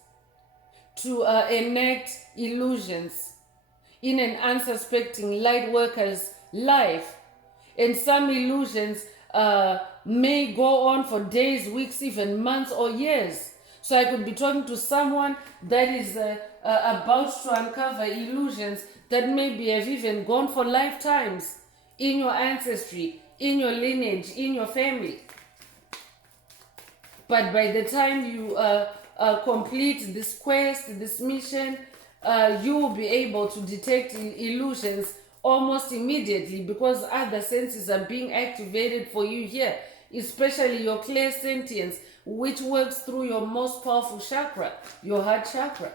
to enact illusions in an unsuspecting light worker's life. And some illusions may go on for days, weeks, even months or years. So I could be talking to someone that is about to uncover illusions that maybe have even gone for lifetimes in your ancestry, in your lineage, in your family. But by the time you complete this quest, this mission, you will be able to detect illusions almost immediately, because other senses are being activated for you here, especially your clairsentience, which works through your most powerful chakra, your heart chakra.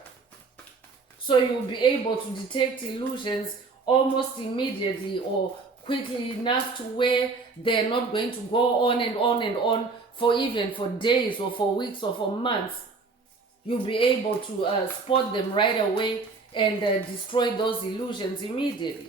So you'll be able to detect illusions almost immediately, or quickly enough to where they're not going to go on and on and on for even for days or for weeks or for months. You'll be able to spot them right away and destroy those illusions immediately.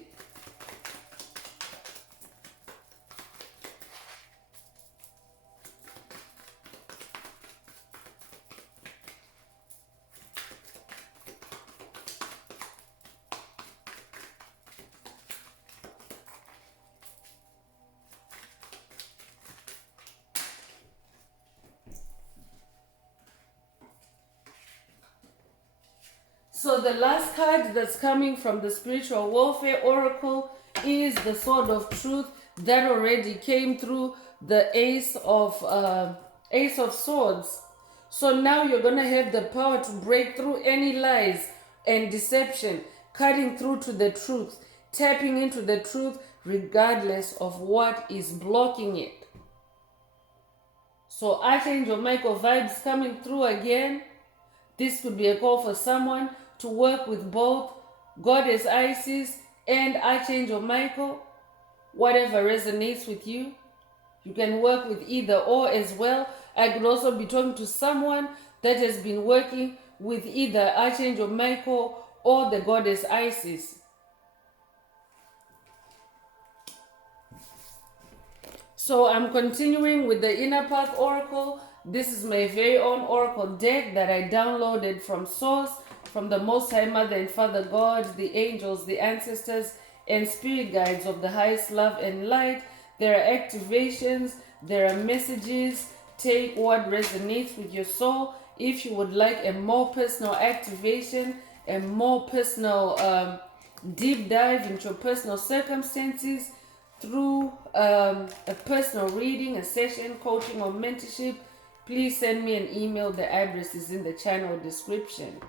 So the last card that's coming from the Spiritual Warfare Oracle is the Sword of Truth that already came through the Ace of Swords. So now you're going to have the power to break through any lies and deception, cutting through to the truth, tapping into the truth regardless of what is blocking it. So Archangel Michael vibes coming through again. This could be a call for someone to work with both Goddess Isis and Archangel Michael. Whatever resonates with you. You can work with either or as well. I could also be talking to someone that has been working with either Archangel Michael or the Goddess Isis. So I'm continuing with the Inner Path Oracle. This is my very own Oracle deck that I downloaded from Source, from the Most High Mother and Father God, the angels, the ancestors, and spirit guides of the highest love and light. There are activations, there are messages. Take what resonates with your soul. If you would like a more personal activation, a more personal deep dive into your personal circumstances through a personal reading, a session, coaching, or mentorship, please send me an email. The address is in the channel description.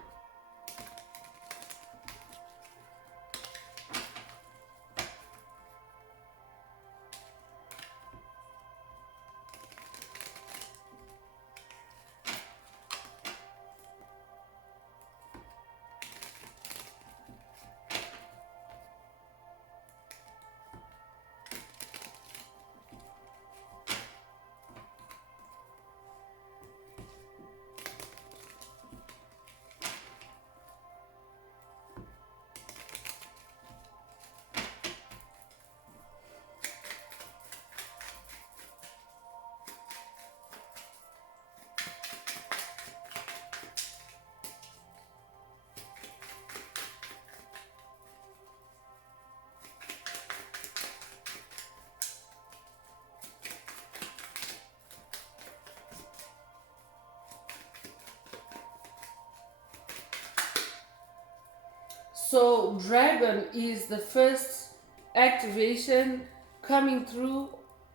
So dragon is the first activation coming through,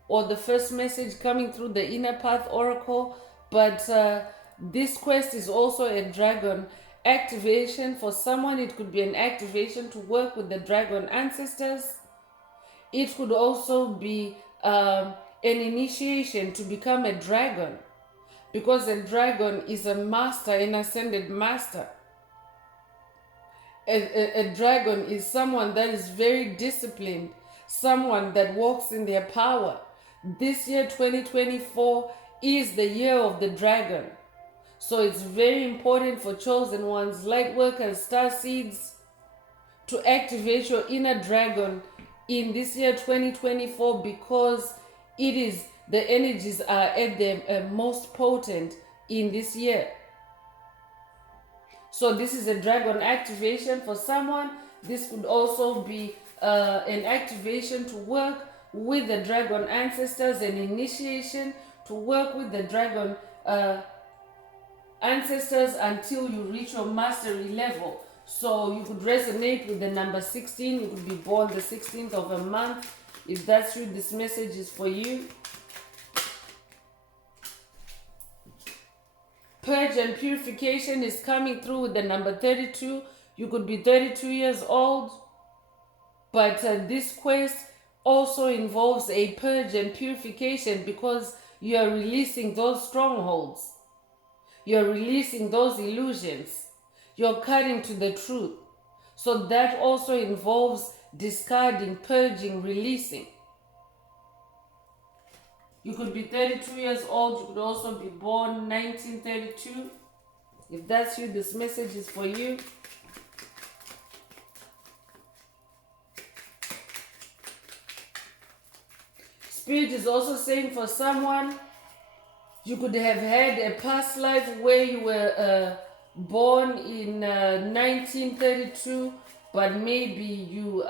or the first message coming through the Inner Path Oracle. But this quest is also a dragon activation. For someone, it could be an activation to work with the dragon ancestors. It could also be an initiation to become a dragon, because a dragon is a master, an ascended master. A dragon is someone that is very disciplined, someone that walks in their power. This year, 2024, is the year of the dragon. So it's very important for chosen ones, light workers, star seeds, to activate your inner dragon in this year 2024, because it is the energies are at their most potent in this year. So this is a dragon activation for someone. This could also be an activation to work with the dragon ancestors, an initiation to work with the dragon ancestors until you reach your mastery level. So you could resonate with the number 16. You could be born the 16th of a month. If that's you, this message is for you. Purge and purification is coming through with the number 32. You could be 32 years old, but this quest also involves a purge and purification, because you are releasing those strongholds. You're releasing those illusions. You're cutting to the truth. So that also involves discarding, purging, releasing. You could be 32 years old. You could also be born 1932. If that's you, this message is for you. Spirit is also saying for someone, you could have had a past life where you were born in 1932, but maybe you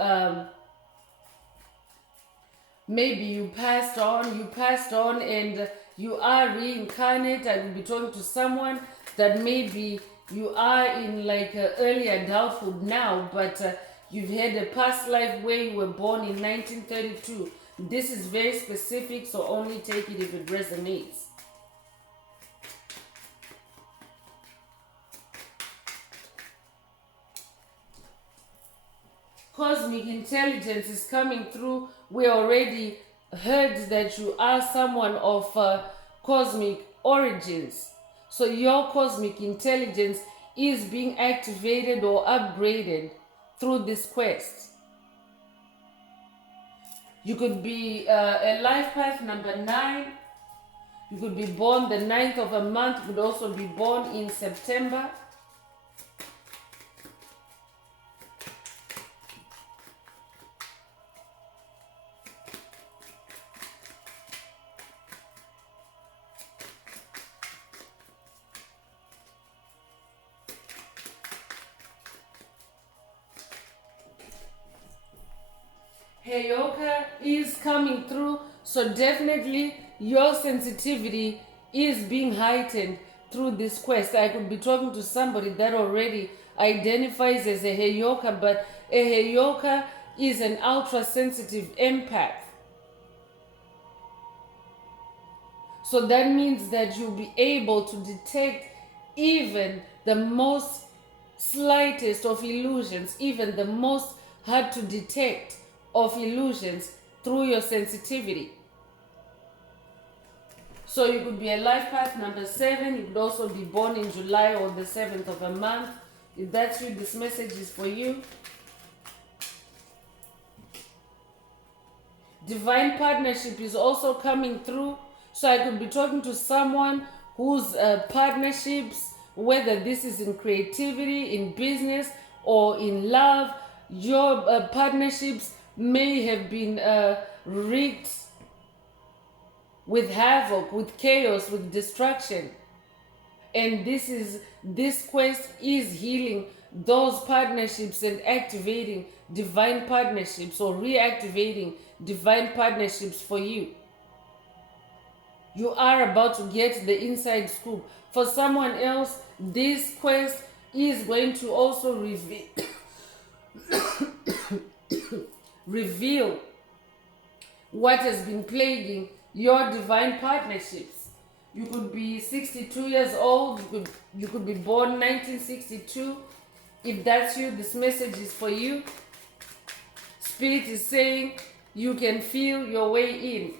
passed on and you are reincarnate. I will be talking to someone that maybe you are in like early adulthood now, but you've had a past life where you were born in 1932. This is very specific, so only take it if it resonates. Cosmic intelligence is coming through. We already heard that you are someone of cosmic origins. So your cosmic intelligence is being activated or upgraded through this quest. You could be a life path number 9. You could be born the 9th of a month. You could also be born in September. Heyoka is coming through, so definitely your sensitivity is being heightened through this quest. I could be talking to somebody that already identifies as a Heyoka, but a Heyoka is an ultra-sensitive empath. So that means that you'll be able to detect even the most slightest of illusions, even the most hard to detect of illusions through your sensitivity. So you could be a life path number 7. You could also be born in July or the 7th of a month. If that's you, this message is for you. Divine partnership is also coming through. So I could be talking to someone whose partnerships, whether this is in creativity, in business, or in love, your partnerships may have been rigged with havoc, with chaos, with destruction. And this quest is healing those partnerships and activating divine partnerships, or reactivating divine partnerships for you. You are about to get the inside scoop. For someone else, this quest is going to also reveal what has been plaguing your divine partnerships. You could be 62 years old. You could be born 1962. If that's you, this message is for you. Spirit is saying you can feel your way in.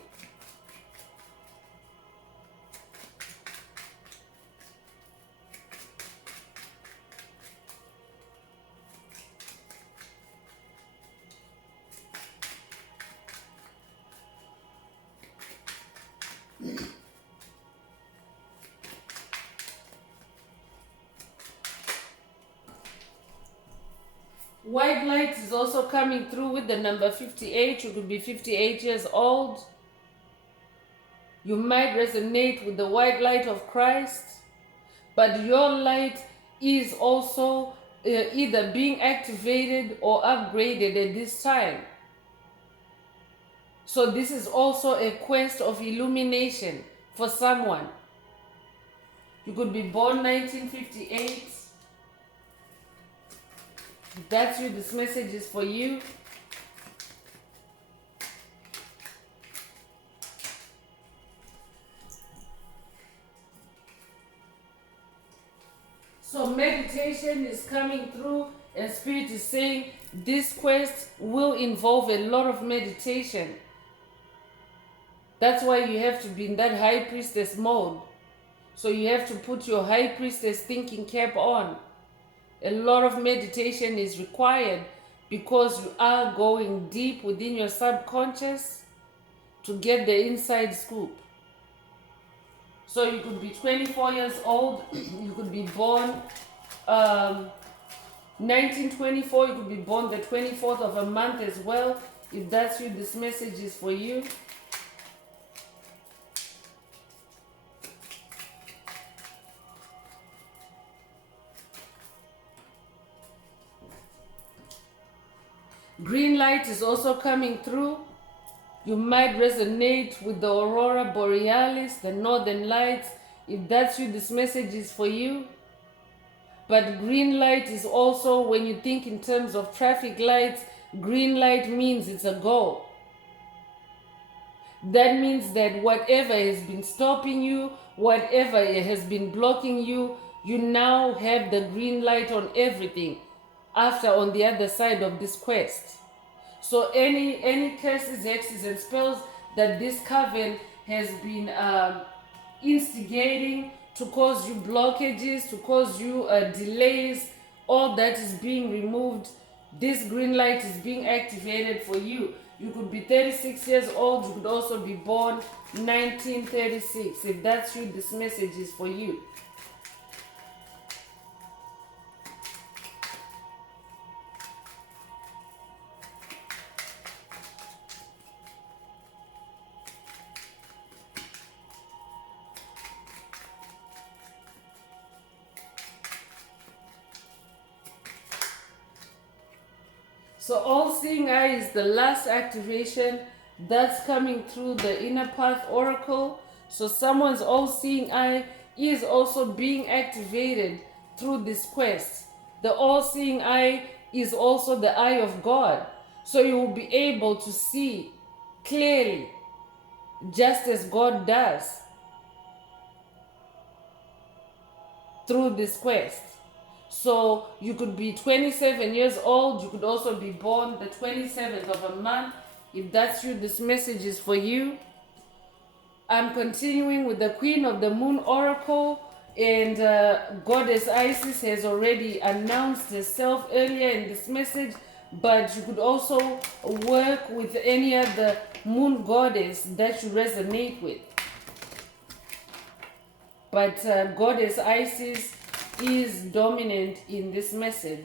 White light is also coming through with the number 58. You could be 58 years old. You might resonate with the white light of Christ, but your light is also either being activated or upgraded at this time. So this is also a quest of illumination for someone. You could be born 1958. If that's you, this message is for you. So meditation is coming through, and Spirit is saying this quest will involve a lot of meditation. That's why you have to be in that high priestess mode. So you have to put your high priestess thinking cap on. A lot of meditation is required because you are going deep within your subconscious to get the inside scoop. So you could be 24 years old, you could be born 1924, you could be born the 24th of a month as well. If that's you, this message is for you. Green light is also coming through. You might resonate with the aurora borealis, the northern lights. If that's you, this message is for you. But green light is also, when you think in terms of traffic lights, green light means it's a go. That means that whatever has been stopping you, whatever has been blocking you, you now have the green light on everything after on the other side of this quest. So any curses, hexes, and spells that this coven has been instigating to cause you blockages, to cause you delays, all that is being removed. This green light is being activated for you. You could be 36 years old. You could also be born 1936. If that's you, this message is for you. So all-seeing eye is the last activation that's coming through the inner path oracle. So someone's all-seeing eye is also being activated through this quest. The all-seeing eye is also the eye of God. So you will be able to see clearly, just as God does, through this quest. So you could be 27 years old. You could also be born the 27th of a month. If that's you, this message is for you. I'm continuing with the Queen of the Moon Oracle, and Goddess Isis has already announced herself earlier in this message, but you could also work with any other moon goddess that you resonate with. But Goddess Isis is dominant in this message.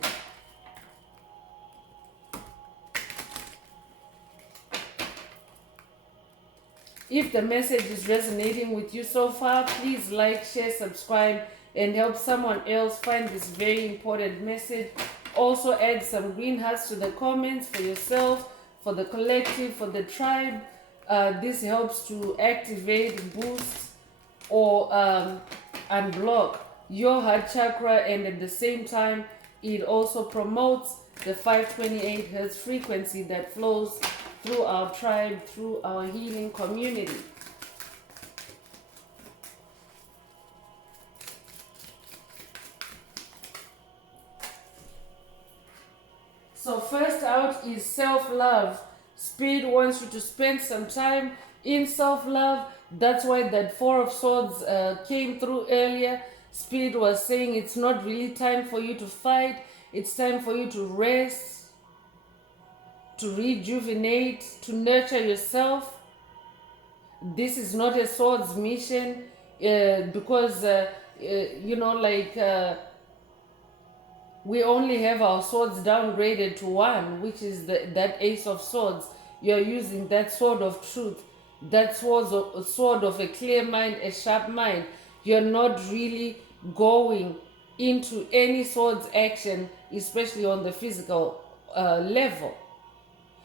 If the message is resonating with you so far, please like, share, subscribe, and help someone else find this very important message. Also add some green hearts to the comments for yourself, for the collective, for the tribe. This helps to activate, boost, or unblock your heart chakra, and at the same time it also promotes the 528 Hz frequency that flows through our tribe, through our healing community. So first out is self-love. Spirit wants you to spend some time in self-love. That's why that Four of Swords came through earlier. Spirit was saying it's not really time for you to fight. It's time for you to rest, to rejuvenate, to nurture yourself. This is not a sword's mission because, we only have our swords downgraded to 1, which is that Ace of Swords. You're using that sword of truth, that sword of a clear mind, a sharp mind. You're not really going into any swords action, especially on the physical level.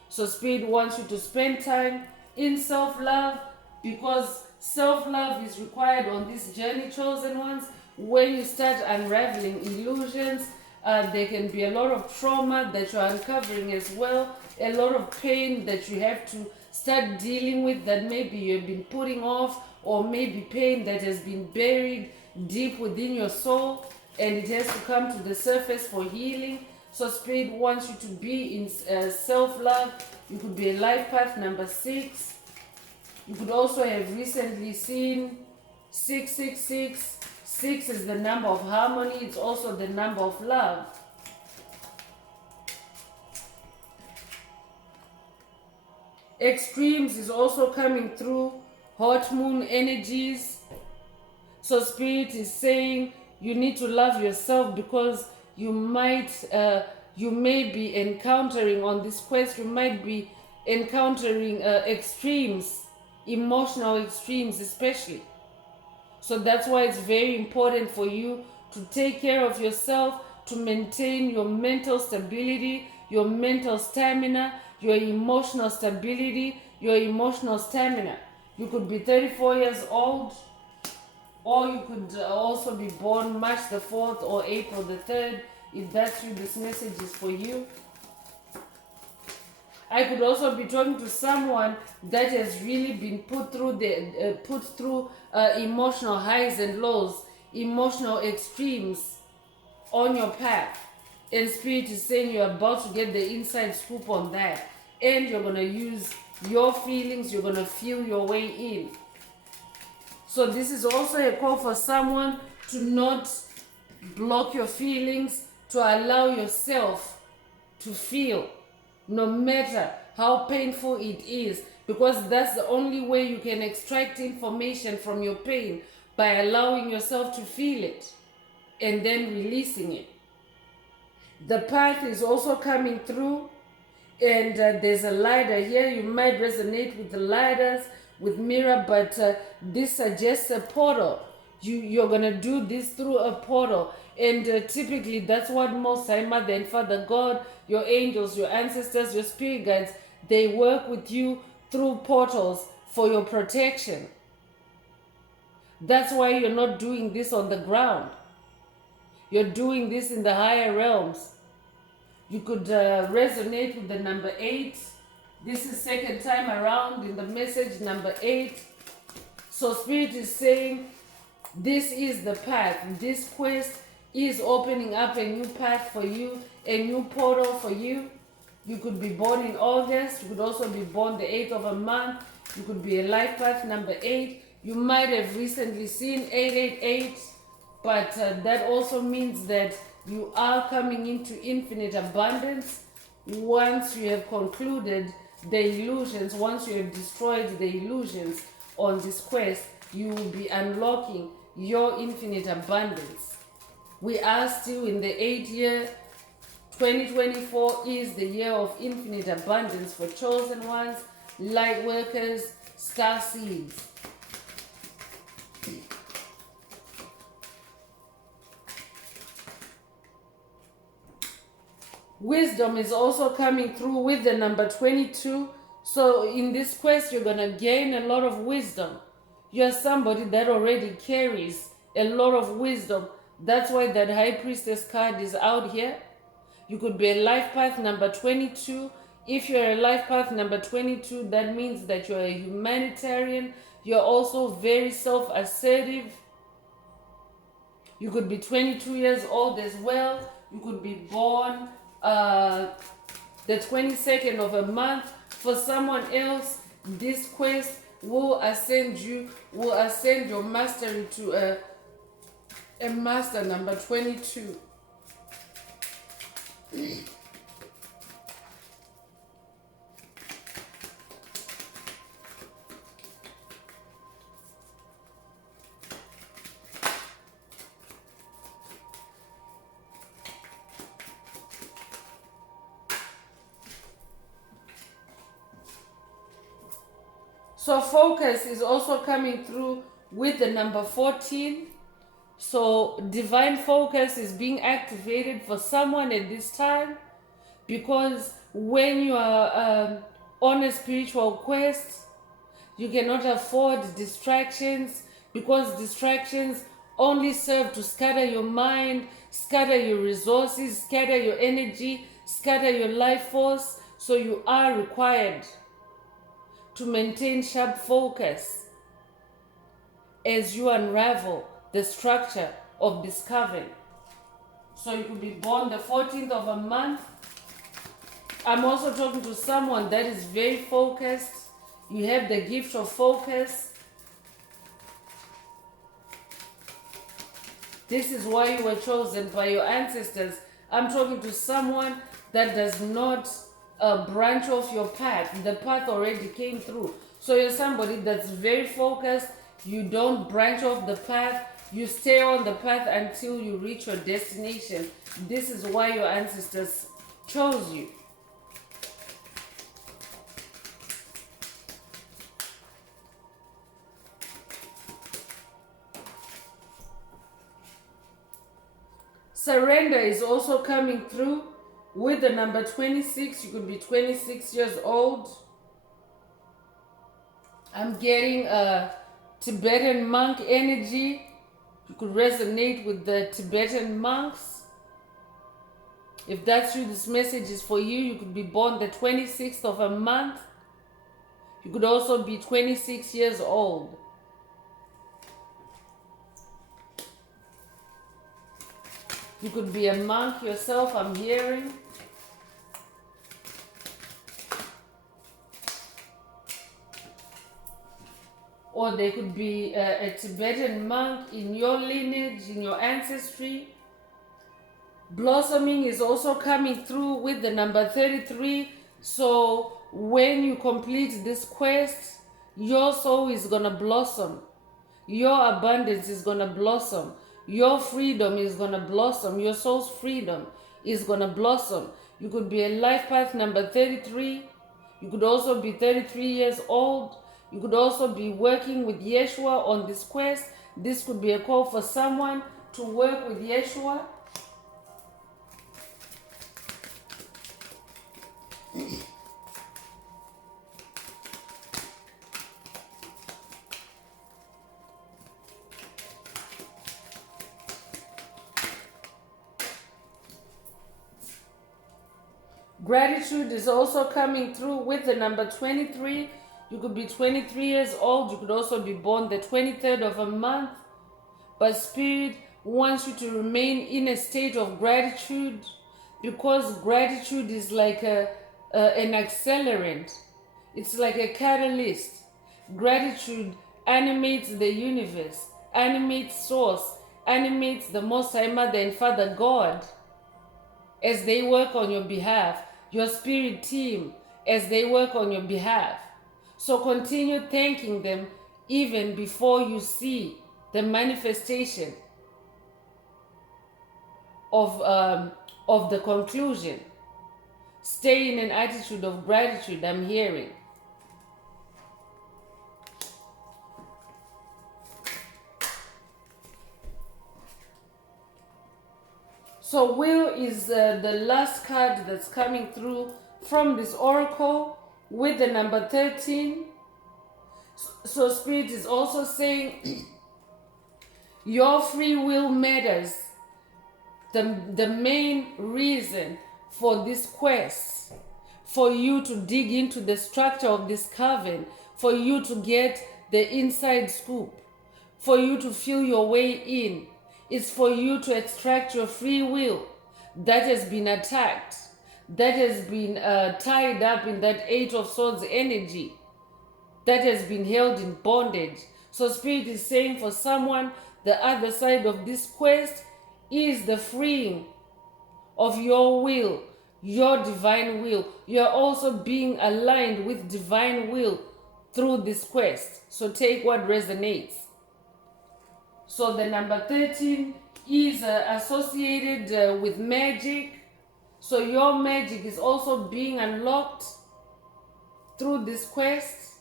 So Spirit wants you to spend time in self-love, because self-love is required on this journey, chosen ones. When you start unraveling illusions, there can be a lot of trauma that you're uncovering as well, a lot of pain that you have to start dealing with that maybe you've been putting off, or maybe pain that has been buried deep within your soul and it has to come to the surface for healing. So Spirit wants you to be in self-love. You could be a life path number 6. You could also have recently seen 666. 6 is the number of harmony. It's also the number of love. Extremes is also coming through. Hot moon energies. So Spirit is saying you need to love yourself, because you may be encountering on this quest, you might be encountering extremes, emotional extremes especially. So that's why it's very important for you to take care of yourself, to maintain your mental stability, your mental stamina, your emotional stability, your emotional stamina. You could be 34 years old, or you could also be born March the 4th or April the 3rd. If that's you, this message is for you. I could also be talking to someone that has really been put through emotional highs and lows, emotional extremes on your path. And Spirit is saying you're about to get the inside scoop on that. And you're going to use your feelings, you're going to feel your way in. So this is also a call for someone to not block your feelings, to allow yourself to feel, no matter how painful it is, because that's the only way you can extract information from your pain, by allowing yourself to feel it and then releasing it. The path is also coming through, and there's a ladder here. You might resonate with the ladders, with mirror, but this suggests a portal. You're gonna do this through a portal, and typically that's what Most High Mother and Father God, your angels, your ancestors, your spirit guides, they work with you through portals for your protection. That's why you're not doing this on the ground. You're doing this in the higher realms. You could resonate with the number 8. This is second time around in the message, number 8. So Spirit is saying this is the path. This quest is opening up a new path for you, a new portal for you. You could be born in August. You could also be born the 8th of a month. You could be a life path number 8. You might have recently seen 888, but that also means that you are coming into infinite abundance once you have concluded the illusions, once you have destroyed the illusions on this quest. You will be unlocking your infinite abundance. We are still in the 8th year. 2024 is the year of infinite abundance for chosen ones, light workers, star seeds. Wisdom is also coming through with the number 22. So in this quest, you're going to gain a lot of wisdom. You're somebody that already carries a lot of wisdom. That's why that High Priestess card is out here. You could be a life path number 22. If you're a life path number 22, that means that you're a humanitarian. You're also very self-assertive. You could be 22 years old as well. You could be born the 22nd of a month. For someone else, this quest will ascend your mastery to a master number 22. So focus is also coming through with the number 14. So divine focus is being activated for someone at this time, because when you are on a spiritual quest, you cannot afford distractions, because distractions only serve to scatter your mind, scatter your resources, scatter your energy, scatter your life force. So you are required to maintain sharp focus as you unravel the structure of this coven. So you could be born the 14th of a month. I'm also talking to someone that is very focused. You have the gift of focus. This is why you were chosen by your ancestors. I'm talking to someone that does not branch off your path. The path already came through. So you're somebody that's very focused. You don't branch off the path. You stay on the path until you reach your destination. This is why your ancestors chose you. Surrender is also coming through with the number 26. You could be 26 years old. I'm getting a Tibetan monk energy. You could resonate with the Tibetan monks. If that's you, this message is for you. You could be born the 26th of a month. You could also be 26 years old. You could be a monk yourself, I'm hearing. Or there could be a Tibetan monk in your lineage, in your ancestry. Blossoming is also coming through with the number 33. So when you complete this quest, your soul is going to blossom. Your abundance is going to blossom. Your freedom is going to blossom. Your soul's freedom is going to blossom. You could be a life path number 33. You could also be 33 years old. You could also be working with Yeshua on this quest. This could be a call for someone to work with Yeshua. Gratitude is also coming through with the number 23. You could be 23 years old. You could also be born the 23rd of a month. But Spirit wants you to remain in a state of gratitude, because gratitude is like an accelerant. It's like a catalyst. Gratitude animates the universe, animates Source, animates the Most High Mother and Father God as they work on your behalf. Your spirit team as they work on your behalf. So continue thanking them even before you see the manifestation of the conclusion. Stay in an attitude of gratitude, I'm hearing. So Will is the last card that's coming through from this oracle with the number 13. So Spirit is also saying your free will matters. The main reason for this quest, for you to dig into the structure of this coven, for you to get the inside scoop, for you to feel your way in, is for you to extract your free will that has been attacked, that has been tied up in that Eight of Swords energy, that has been held in bondage. So Spirit is saying for someone, the other side of this quest is the freeing of your will, your divine will. You are also being aligned with divine will through this quest. So take what resonates. So the number 13 is associated with magic. So your magic is also being unlocked through this quest.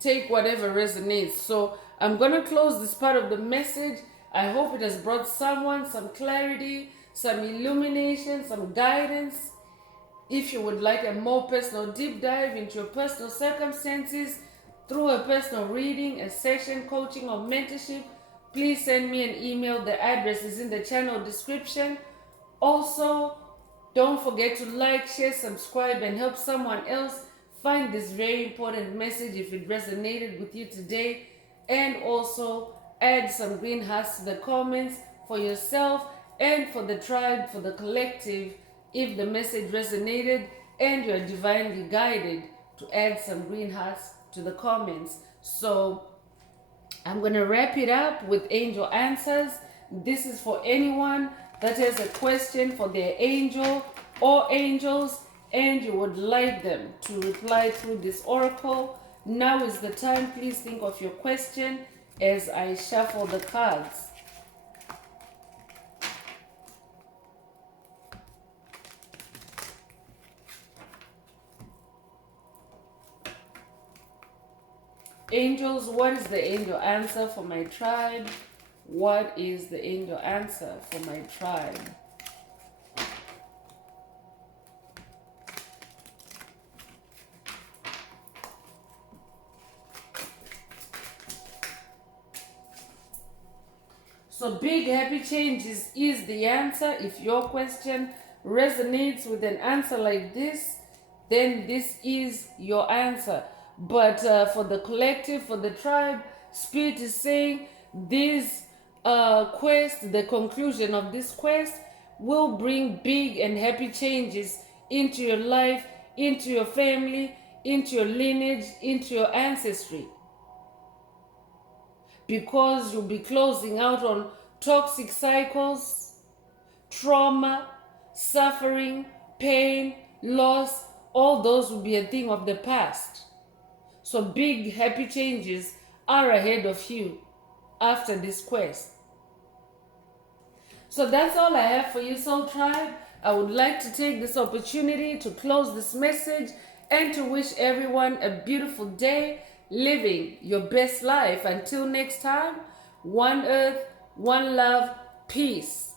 take whatever resonates. So I'm going to close this part of the message. I hope it has brought someone some clarity, some illumination, some guidance. If you would like a more personal deep dive into your personal circumstances through a personal reading, a session, coaching, or mentorship, please send me an email. The address is in the channel description. Also, don't forget to like, share, subscribe, and help someone else find this very important message if it resonated with you today. And also add some green hearts to the comments for yourself and for the tribe, for the collective, if the message resonated and you're divinely guided to add some green hearts to the comments. So I'm going to wrap it up with angel answers. This is for anyone that has a question for their angel or angels and you would like them to reply through this oracle. Now is the time. Please think of your question as I shuffle the cards. Angels, what is the angel answer for my tribe? What is the angel answer for my tribe? So big happy changes is the answer. If your question resonates with an answer like this, then this is your answer. But for the collective, for the tribe, Spirit is saying this quest, the conclusion of this quest, will bring big and happy changes into your life, into your family, into your lineage, into your ancestry. Because you'll be closing out on toxic cycles, trauma, suffering, pain, loss, all those will be a thing of the past. So big happy changes are ahead of you after this quest. So that's all I have for you, Soul Tribe. I would like to take this opportunity to close this message and to wish everyone a beautiful day, living your best life. Until next time, one earth, one love, peace.